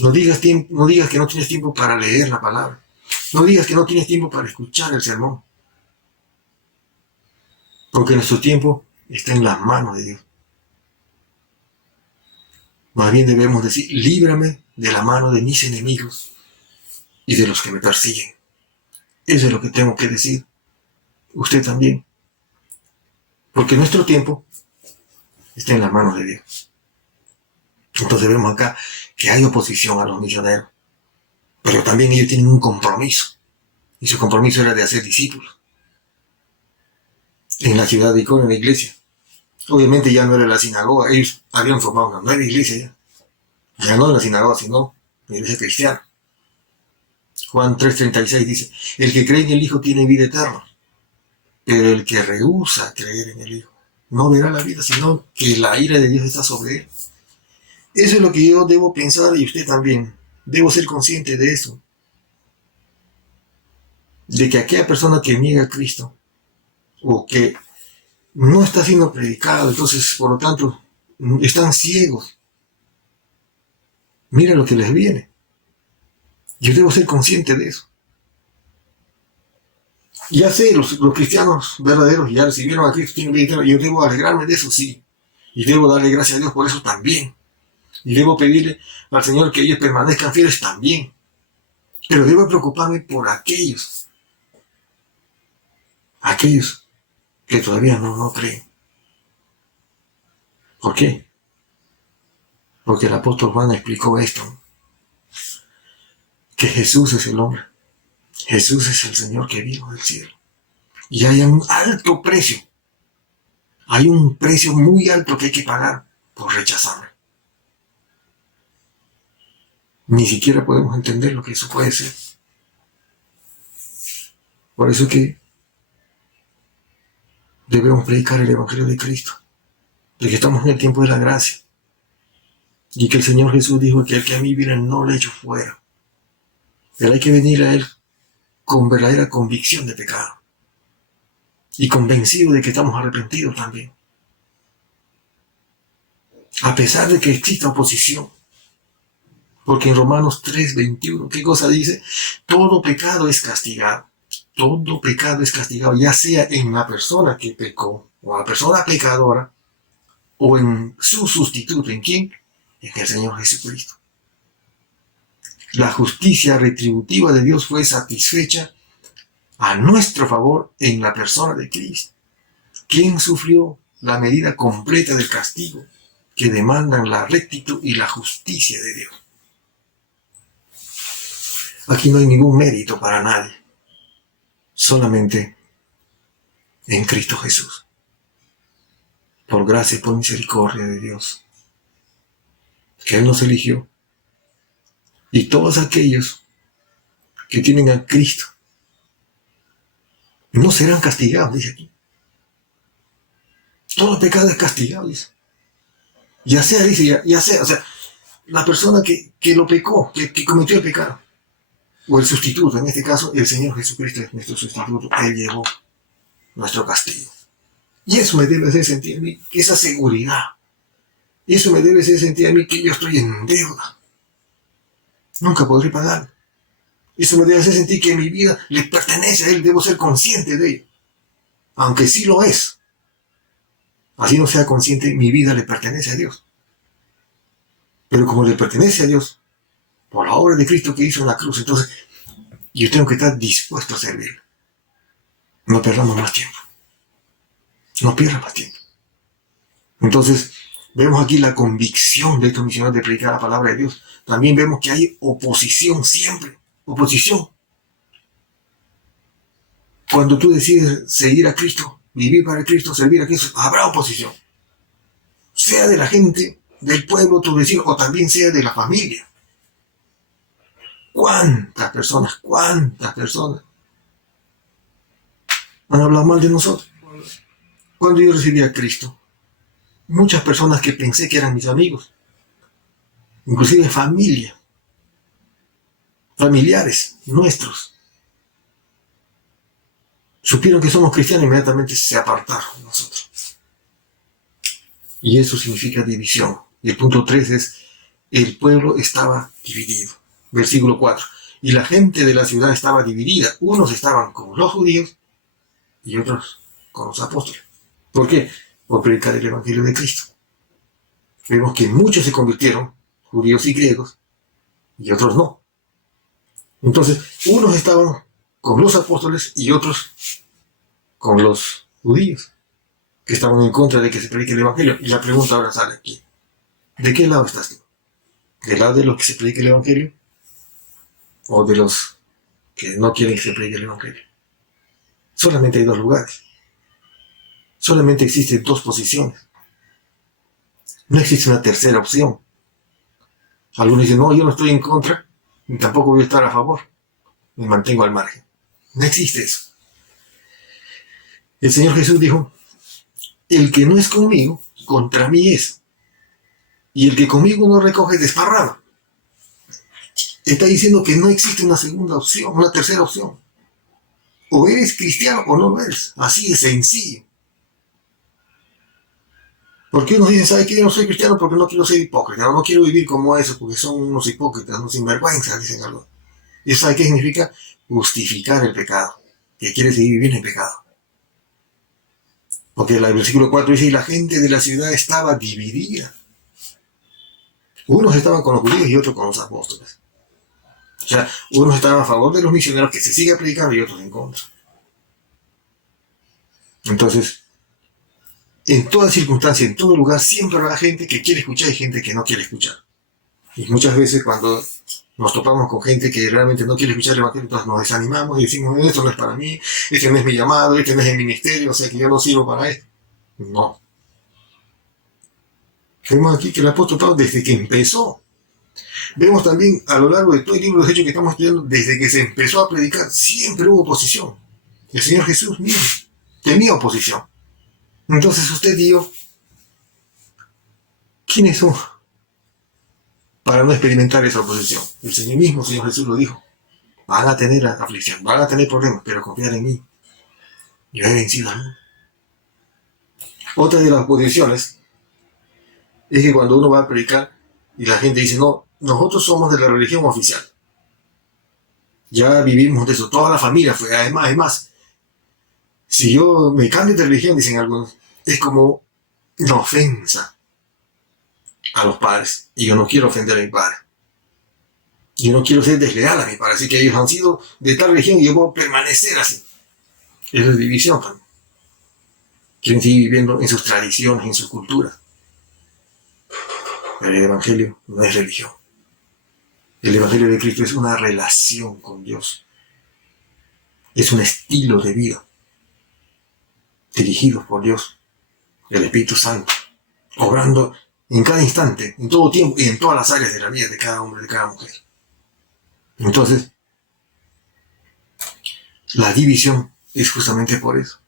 No digas que no tienes tiempo para leer la palabra. No digas que no tienes tiempo para escuchar el sermón. Porque nuestro tiempo está en las manos de Dios. Más bien debemos decir, líbrame de la mano de mis enemigos y de los que me persiguen. Eso es lo que tengo que decir. Usted también. Porque nuestro tiempo está en las manos de Dios. Entonces vemos acá que hay oposición a los misioneros. Pero también ellos tienen un compromiso. Y su compromiso era de hacer discípulos. En la ciudad de Iconio, en la iglesia. Obviamente ya no era la sinagoga. Ellos habían formado una nueva iglesia ya. Ya no en la sinagoga, sino en la iglesia cristiana. Juan 3:36 dice, el que cree en el Hijo tiene vida eterna. Pero el que rehúsa creer en el Hijo no verá la vida, sino que la ira de Dios está sobre él. Eso es lo que yo debo pensar y usted también. Debo ser consciente de eso. De que aquella persona que niega a Cristo o que no está siendo predicado, entonces por lo tanto están ciegos. Mira lo que les viene. Yo debo ser consciente de eso. Ya sé, los cristianos verdaderos ya recibieron a Cristo, tienen vida eterna. Yo debo alegrarme de eso, sí. Y debo darle gracias a Dios por eso también. Y debo pedirle al Señor que ellos permanezcan fieles también. Pero debo preocuparme por aquellos que todavía no creen. ¿Por qué? Porque el apóstol Juan explicó esto. Que Jesús es el hombre. Jesús es el Señor que vino del cielo. Y hay un alto precio. Hay un precio muy alto que hay que pagar por rechazarlo. Ni siquiera podemos entender lo que eso puede ser. Por eso es que debemos predicar el Evangelio de Cristo. De que estamos en el tiempo de la gracia. Y que el Señor Jesús dijo que el que a mí viene no le echo fuera. Pero hay que venir a Él con verdadera convicción de pecado. Y convencido de que estamos arrepentidos también. A pesar de que exista oposición. Porque en Romanos 3:21, ¿qué cosa dice? Todo pecado es castigado. Todo pecado es castigado, ya sea en la persona que pecó, o la persona pecadora, o en su sustituto. ¿En quién? En el Señor Jesucristo. La justicia retributiva de Dios fue satisfecha a nuestro favor en la persona de Cristo, quien sufrió la medida completa del castigo que demandan la rectitud y la justicia de Dios. Aquí no hay ningún mérito para nadie, solamente en Cristo Jesús, por gracia y por misericordia de Dios, que Él nos eligió, y todos aquellos que tienen a Cristo no serán castigados, dice aquí. Todo pecado es castigado, dice. Ya sea, dice, ya sea, o sea, la persona que lo pecó, que cometió el pecado, o el sustituto, en este caso, el Señor Jesucristo es nuestro sustituto, Él llevó nuestro castigo. Y eso me debe hacer sentir a mí esa seguridad. Y eso me debe hacer sentir a mí que yo estoy en deuda. Nunca podré pagar. Eso me debe hacer sentir que mi vida le pertenece a Él, debo ser consciente de ello. Aunque sí lo es. Así no sea consciente, mi vida le pertenece a Dios. Pero como le pertenece a Dios, por la obra de Cristo que hizo en la cruz, entonces yo tengo que estar dispuesto a servir. No perdamos más tiempo. No pierdas más tiempo. Entonces, vemos aquí la convicción de estos misioneros de predicar la palabra de Dios. También vemos que hay oposición siempre. Oposición. Cuando tú decides seguir a Cristo, vivir para Cristo, servir a Cristo, habrá oposición. Sea de la gente, del pueblo, tu vecino, o también sea de la familia. ¿Cuántas personas han hablado mal de nosotros? Cuando yo recibí a Cristo, muchas personas que pensé que eran mis amigos, inclusive familiares nuestros, supieron que somos cristianos e inmediatamente se apartaron de nosotros. Y eso significa división. Y el punto 3 es, el pueblo estaba dividido. Versículo 4. Y la gente de la ciudad estaba dividida. Unos estaban con los judíos y otros con los apóstoles. ¿Por qué? Por predicar el Evangelio de Cristo. Vemos que muchos se convirtieron, judíos y griegos, y otros no. Entonces, unos estaban con los apóstoles y otros con los judíos, que estaban en contra de que se predique el Evangelio. Y la pregunta ahora sale aquí. ¿De qué lado estás tú? ¿Del lado de los que se predique el Evangelio? ¿O de los que no quieren que se predique el Evangelio? Solamente hay dos lugares. Solamente existen dos posiciones. No existe una tercera opción. Algunos dicen, no, yo no estoy en contra, ni tampoco voy a estar a favor. Me mantengo al margen. No existe eso. El Señor Jesús dijo, el que no es conmigo, contra mí es. Y el que conmigo no recoge, desparrama. Está diciendo que no existe una segunda opción, una tercera opción. O eres cristiano o no lo eres. Así de sencillo. Porque unos dicen, ¿sabes qué? Yo no soy cristiano porque no quiero ser hipócrita, no quiero vivir como eso, porque son unos hipócritas, unos sinvergüenzas, dicen algo. ¿Y sabe qué significa? Justificar el pecado, que quiere seguir viviendo en pecado. Porque el versículo 4 dice, y la gente de la ciudad estaba dividida. Unos estaban con los judíos y otros con los apóstoles. O sea, unos estaban a favor de los misioneros que se sigue predicando y otros en contra. Entonces, en toda circunstancia, en todo lugar, siempre habrá gente que quiere escuchar y gente que no quiere escuchar. Y muchas veces cuando nos topamos con gente que realmente no quiere escuchar el Evangelio, entonces nos desanimamos y decimos, esto no es para mí, este no es mi llamado, este no es el ministerio, o sea que yo no sirvo para esto. No. Vemos aquí que el apóstol Pablo, desde que empezó, vemos también a lo largo de todo el libro de los Hechos que estamos estudiando, desde que se empezó a predicar, siempre hubo oposición. El Señor Jesús mismo tenía oposición. Entonces usted y yo, ¿quiénes somos para no experimentar esa oposición? El Señor mismo, Señor Jesús lo dijo. Van a tener aflicción, van a tener problemas, pero confiar en mí. Yo he vencido al mundo. Otra de las oposiciones es que cuando uno va a predicar y la gente dice, no, nosotros somos de la religión oficial. Ya vivimos de eso, toda la familia fue, además, si yo me cambio de religión, dicen algunos, es como una ofensa a los padres. Y yo no quiero ofender a mi padre. Yo no quiero ser desleal a mi padre. Así que ellos han sido de tal religión y yo voy a permanecer así. Eso es división también. Quieren seguir viviendo en sus tradiciones, en su cultura. Pero el Evangelio no es religión. El Evangelio de Cristo es una relación con Dios. Es un estilo de vida dirigido por Dios, el Espíritu Santo, obrando en cada instante, en todo tiempo y en todas las áreas de la vida de cada hombre, de cada mujer. Entonces, la división es justamente por eso.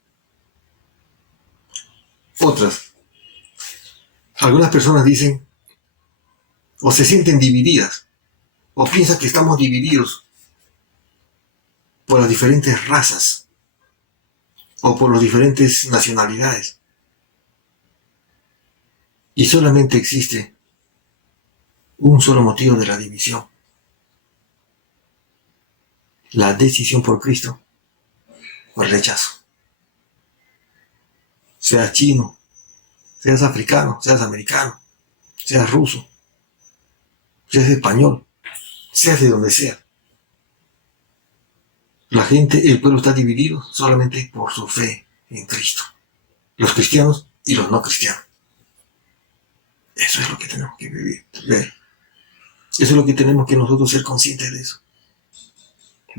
Algunas personas dicen o se sienten divididas o piensan que estamos divididos por las diferentes razas o por las diferentes nacionalidades. Y solamente existe un solo motivo de la división: la decisión por Cristo o el rechazo. Seas chino, seas africano, seas americano, seas ruso, seas español, seas de donde sea. El pueblo está dividido solamente por su fe en Cristo. Los cristianos y los no cristianos. Eso es lo que tenemos que ver. Eso es lo que tenemos que nosotros ser conscientes de eso.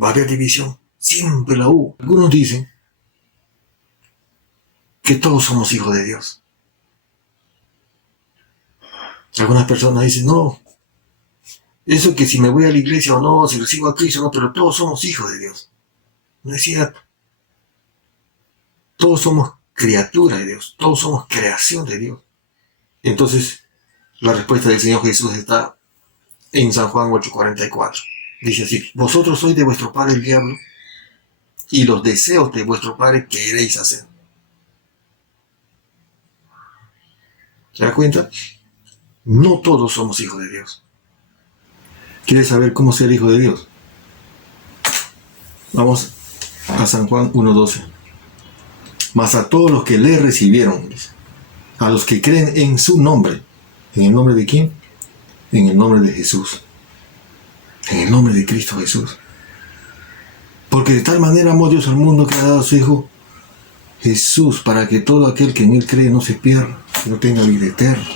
Va a haber división. Siempre la hubo. Algunos dicen que todos somos hijos de Dios. Algunas personas dicen, no, eso que si me voy a la iglesia o no, si recibo a Cristo o no, pero todos somos hijos de Dios. No es cierto. Todos somos criaturas de Dios. Todos somos creación de Dios. Entonces, la respuesta del Señor Jesús está en San Juan 8:44. Dice así: vosotros sois de vuestro padre el diablo, y los deseos de vuestro padre queréis hacer. ¿Se da cuenta? No todos somos hijos de Dios. ¿Quieres saber cómo ser hijo de Dios? Vamos a San Juan 1:12. Mas a todos los que le recibieron, a los que creen en su nombre. ¿En el nombre de quién? En el nombre de Jesús. En el nombre de Cristo Jesús. Porque de tal manera amó Dios al mundo que ha dado a su Hijo Jesús, para que todo aquel que en Él cree no se pierda, no tenga vida eterna.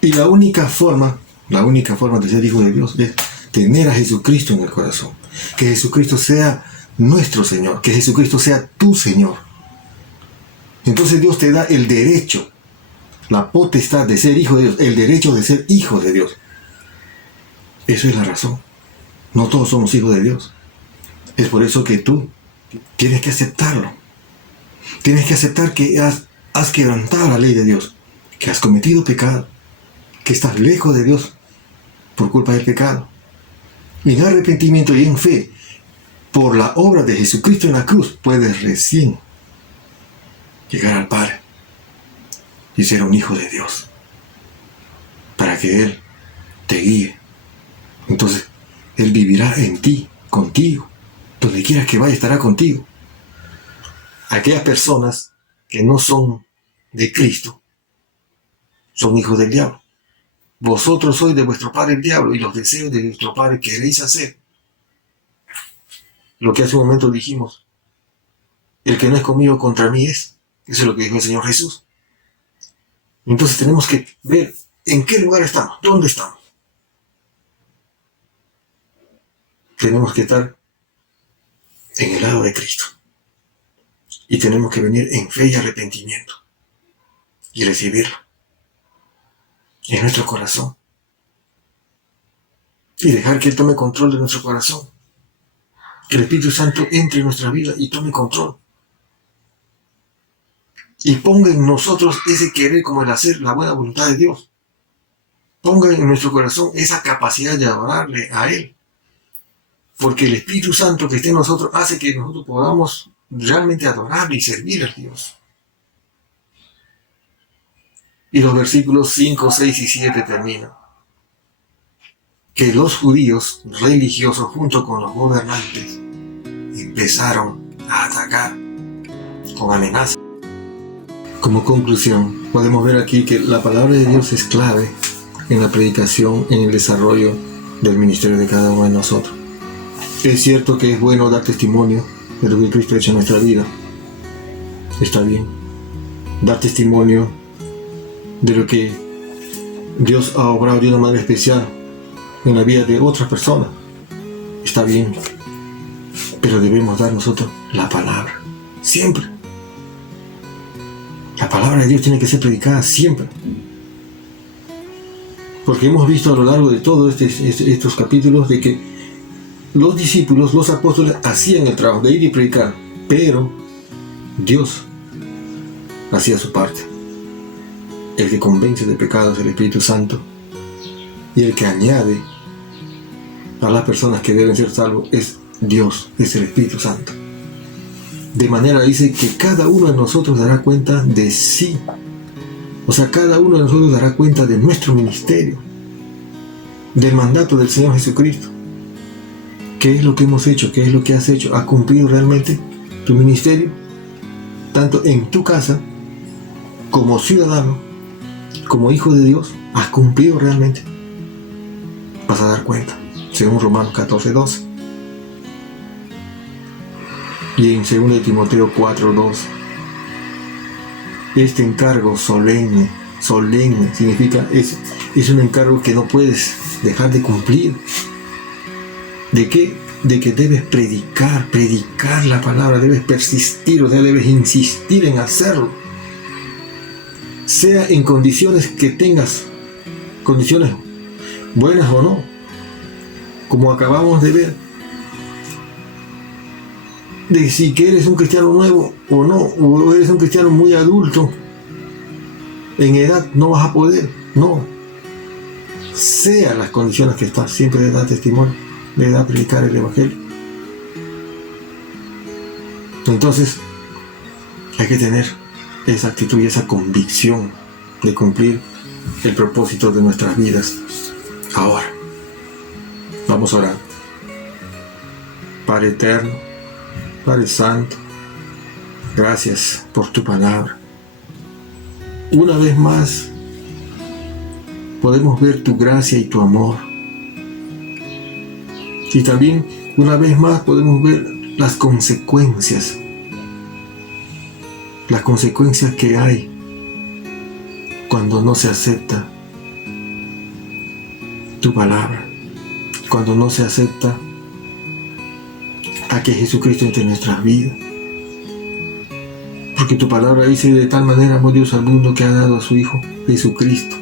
Y la única forma de ser hijo de Dios es tener a Jesucristo en el corazón. Que Jesucristo sea nuestro Señor, que Jesucristo sea tu Señor. Entonces Dios te da el derecho, la potestad de ser hijo de Dios, el derecho de ser hijo de Dios. Eso es la razón. No todos somos hijos de Dios. Es por eso que tú tienes que aceptarlo. Tienes que aceptar que has quebrantado la ley de Dios, que has cometido pecado, que estás lejos de Dios por culpa del pecado. Y en arrepentimiento y en fe, por la obra de Jesucristo en la cruz, puedes recién llegar al Padre y ser un hijo de Dios, para que Él te guíe. Entonces, Él vivirá en ti, contigo. Donde quieras que vaya, estará contigo. Aquellas personas que no son de Cristo son hijos del diablo. Vosotros sois de vuestro padre el diablo, y los deseos de vuestro padre queréis hacer. Lo que hace un momento dijimos: el que no es conmigo contra mí es. Eso es lo que dijo el Señor Jesús. Entonces tenemos que ver en qué lugar estamos, dónde estamos. Tenemos que estar en el lado de Cristo. Y tenemos que venir en fe y arrepentimiento y recibirlo en nuestro corazón. Y dejar que Él tome control de nuestro corazón. Que el Espíritu Santo entre en nuestra vida y tome control. Y ponga en nosotros ese querer como el hacer, la buena voluntad de Dios. Ponga en nuestro corazón esa capacidad de adorarle a Él. Porque el Espíritu Santo que esté en nosotros hace que nosotros podamos realmente adorarle y servir a Dios. Y los versículos 5, 6 y 7 terminan: que los judíos religiosos junto con los gobernantes empezaron a atacar con amenazas. Como conclusión, podemos ver aquí que la palabra de Dios es clave en la predicación, en el desarrollo del ministerio de cada uno de nosotros. Es cierto que es bueno dar testimonio de lo que Cristo ha hecho en nuestra vida. Está bien. Dar testimonio de lo que Dios ha obrado de una manera especial en la vida de otras personas. Está bien, pero debemos dar nosotros la palabra, siempre. La palabra de Dios tiene que ser predicada siempre. Porque hemos visto a lo largo de todos estos capítulos de que los discípulos, los apóstoles, hacían el trabajo de ir y predicar, pero Dios hacía su parte. El que convence de pecado es el Espíritu Santo, y el que añade a las personas que deben ser salvos es Dios, es el Espíritu Santo. De manera dice que cada uno de nosotros dará cuenta de sí. O sea, cada uno de nosotros dará cuenta de nuestro ministerio, del mandato del Señor Jesucristo. ¿Qué es lo que hemos hecho? ¿Qué es lo que has hecho? ¿Has cumplido realmente tu ministerio? Tanto en tu casa, como ciudadano, como hijo de Dios, ¿has cumplido realmente? Vas a dar cuenta, según Romanos 14:12. Y en 2 Timoteo 4:2, este encargo solemne significa, es un encargo que no puedes dejar de cumplir. ¿De qué? De que debes predicar la palabra, debes persistir, o sea, debes insistir en hacerlo. Sea en condiciones que tengas, condiciones buenas o no, como acabamos de ver, de si que eres un cristiano nuevo o no, o eres un cristiano muy adulto, en edad no vas a poder, no. Sea las condiciones que estás, siempre le da testimonio, le da a predicar el Evangelio. Entonces, hay que tener esa actitud y esa convicción de cumplir el propósito de nuestras vidas. Ahora, vamos a orar. Padre eterno, Padre Santo, gracias por tu palabra. Una vez más, podemos ver tu gracia y tu amor. Y también, una vez más, podemos ver las consecuencias que hay cuando no se acepta tu palabra, cuando no se acepta a que Jesucristo entre en nuestras vidas. Porque tu palabra dice: de tal manera amó Dios al mundo que ha dado a su Hijo Jesucristo,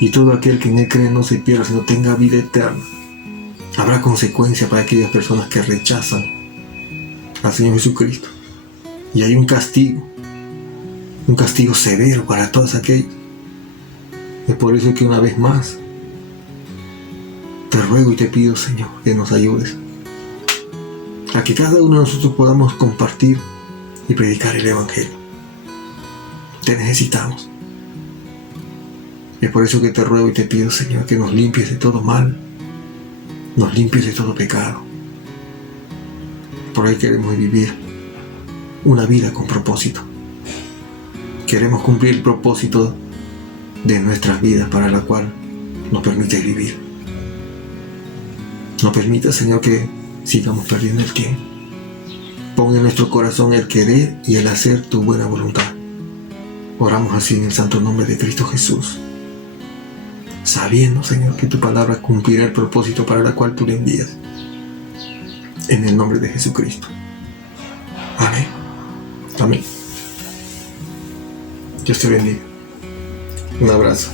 y todo aquel que en él cree no se pierda, sino tenga vida eterna. Habrá consecuencia para aquellas personas que rechazan al Señor Jesucristo, y hay un castigo severo para todos aquellos. Es por eso que una vez más te ruego y te pido, Señor, que nos ayudes a que cada uno de nosotros podamos compartir y predicar el Evangelio. Te necesitamos. Es por eso que te ruego y te pido, Señor, que nos limpies de todo mal, nos limpies de todo pecado. Por ahí queremos vivir una vida con propósito. Queremos cumplir el propósito de nuestras vidas para la cual nos permite vivir. No permita, Señor, que sigamos perdiendo el tiempo. Pon en nuestro corazón el querer y el hacer tu buena voluntad. Oramos así en el santo nombre de Cristo Jesús, sabiendo, Señor, que tu palabra cumplirá el propósito para la cual tú le envías. En el nombre de Jesucristo. Amén. Amén. Dios te bendiga. Un abrazo.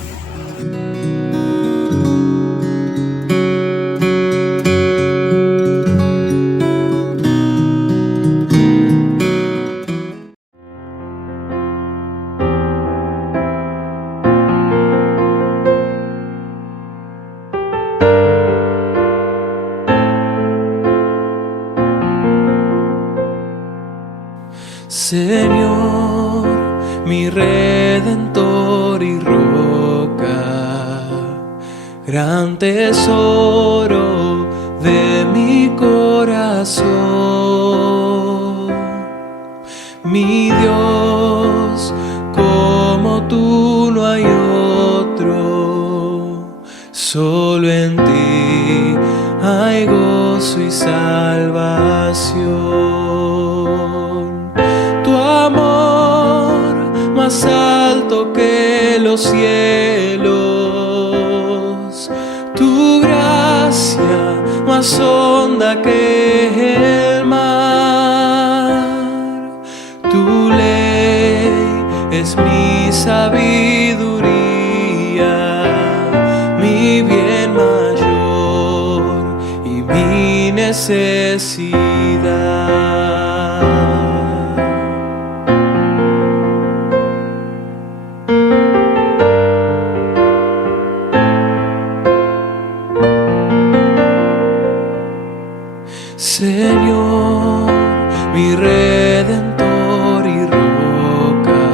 Señor, mi Redentor y roca, gran tesoro de mi corazón. Mi Dios, como tú no hay otro, solo en ti hay gozo y salvación. Más alto que los cielos, más honda que el mar. Tu ley es mi sabiduría, mi bien mayor y mi necesidad. Señor, mi Redentor y roca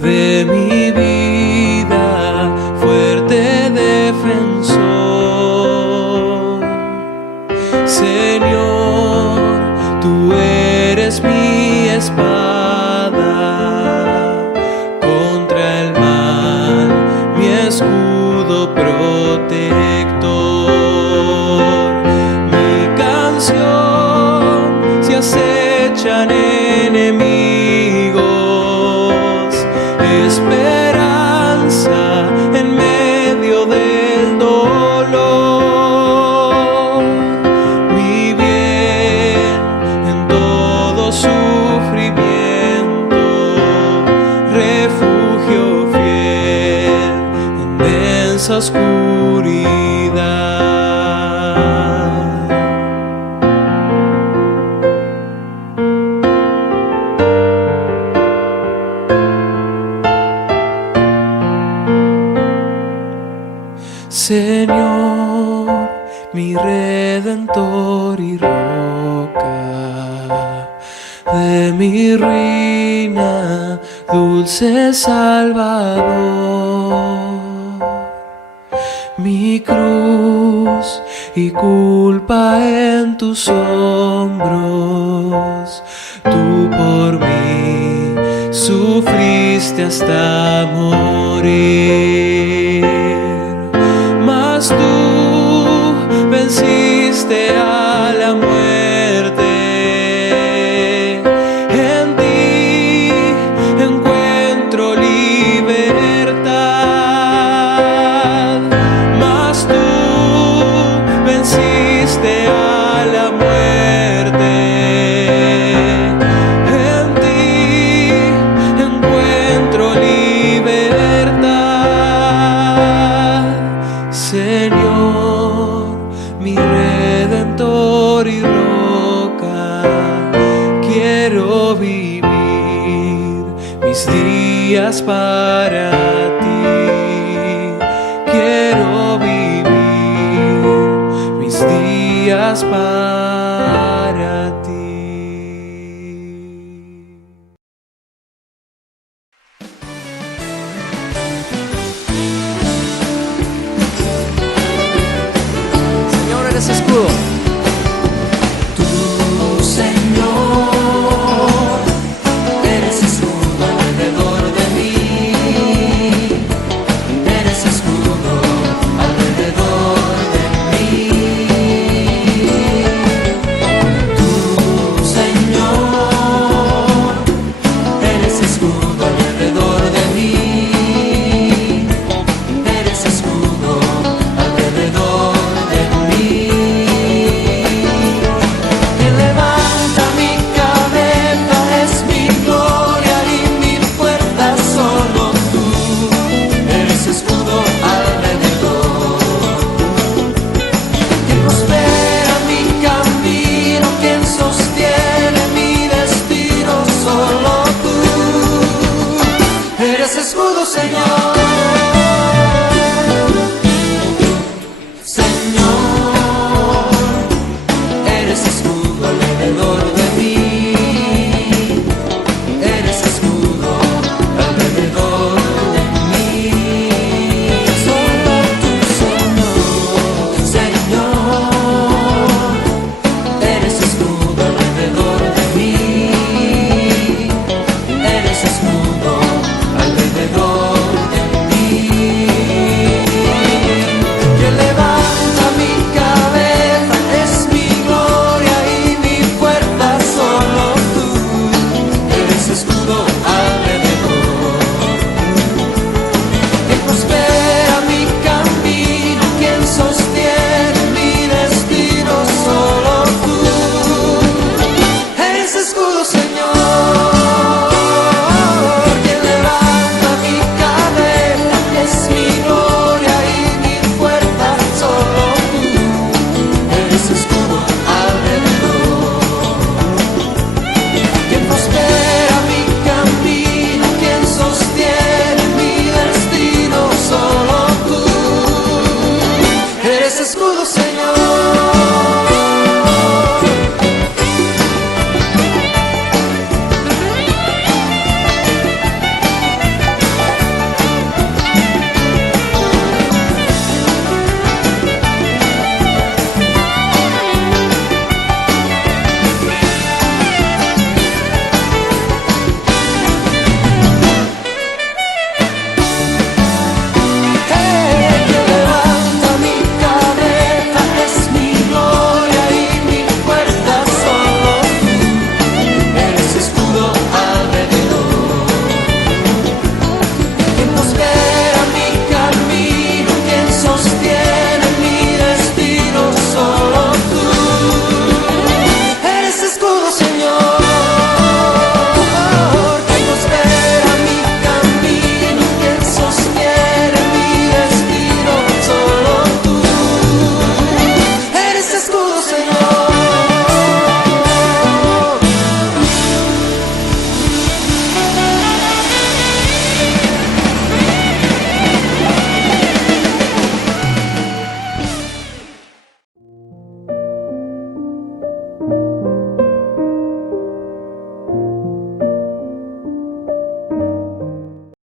de mi vida, fuerte defensor. Señor, tú eres mi espada contra el mal, mi escudo protector. Si acechan enemigos, esperanza en medio del dolor, mi bien en todo sufrimiento, refugio fiel en densa oscuridad. Señor, mi Redentor y roca de mi ruina, dulce Salvador. Mi cruz y culpa en tus hombros, tú por mí sufriste hasta morir. Mas tú venciste a la muerte, en ti encuentro libertad. Mas tú venciste a la muerte, en ti encuentro libertad. Señor, mi Redentor y roca, quiero vivir mis días para ti. Quiero vivir mis días para ti.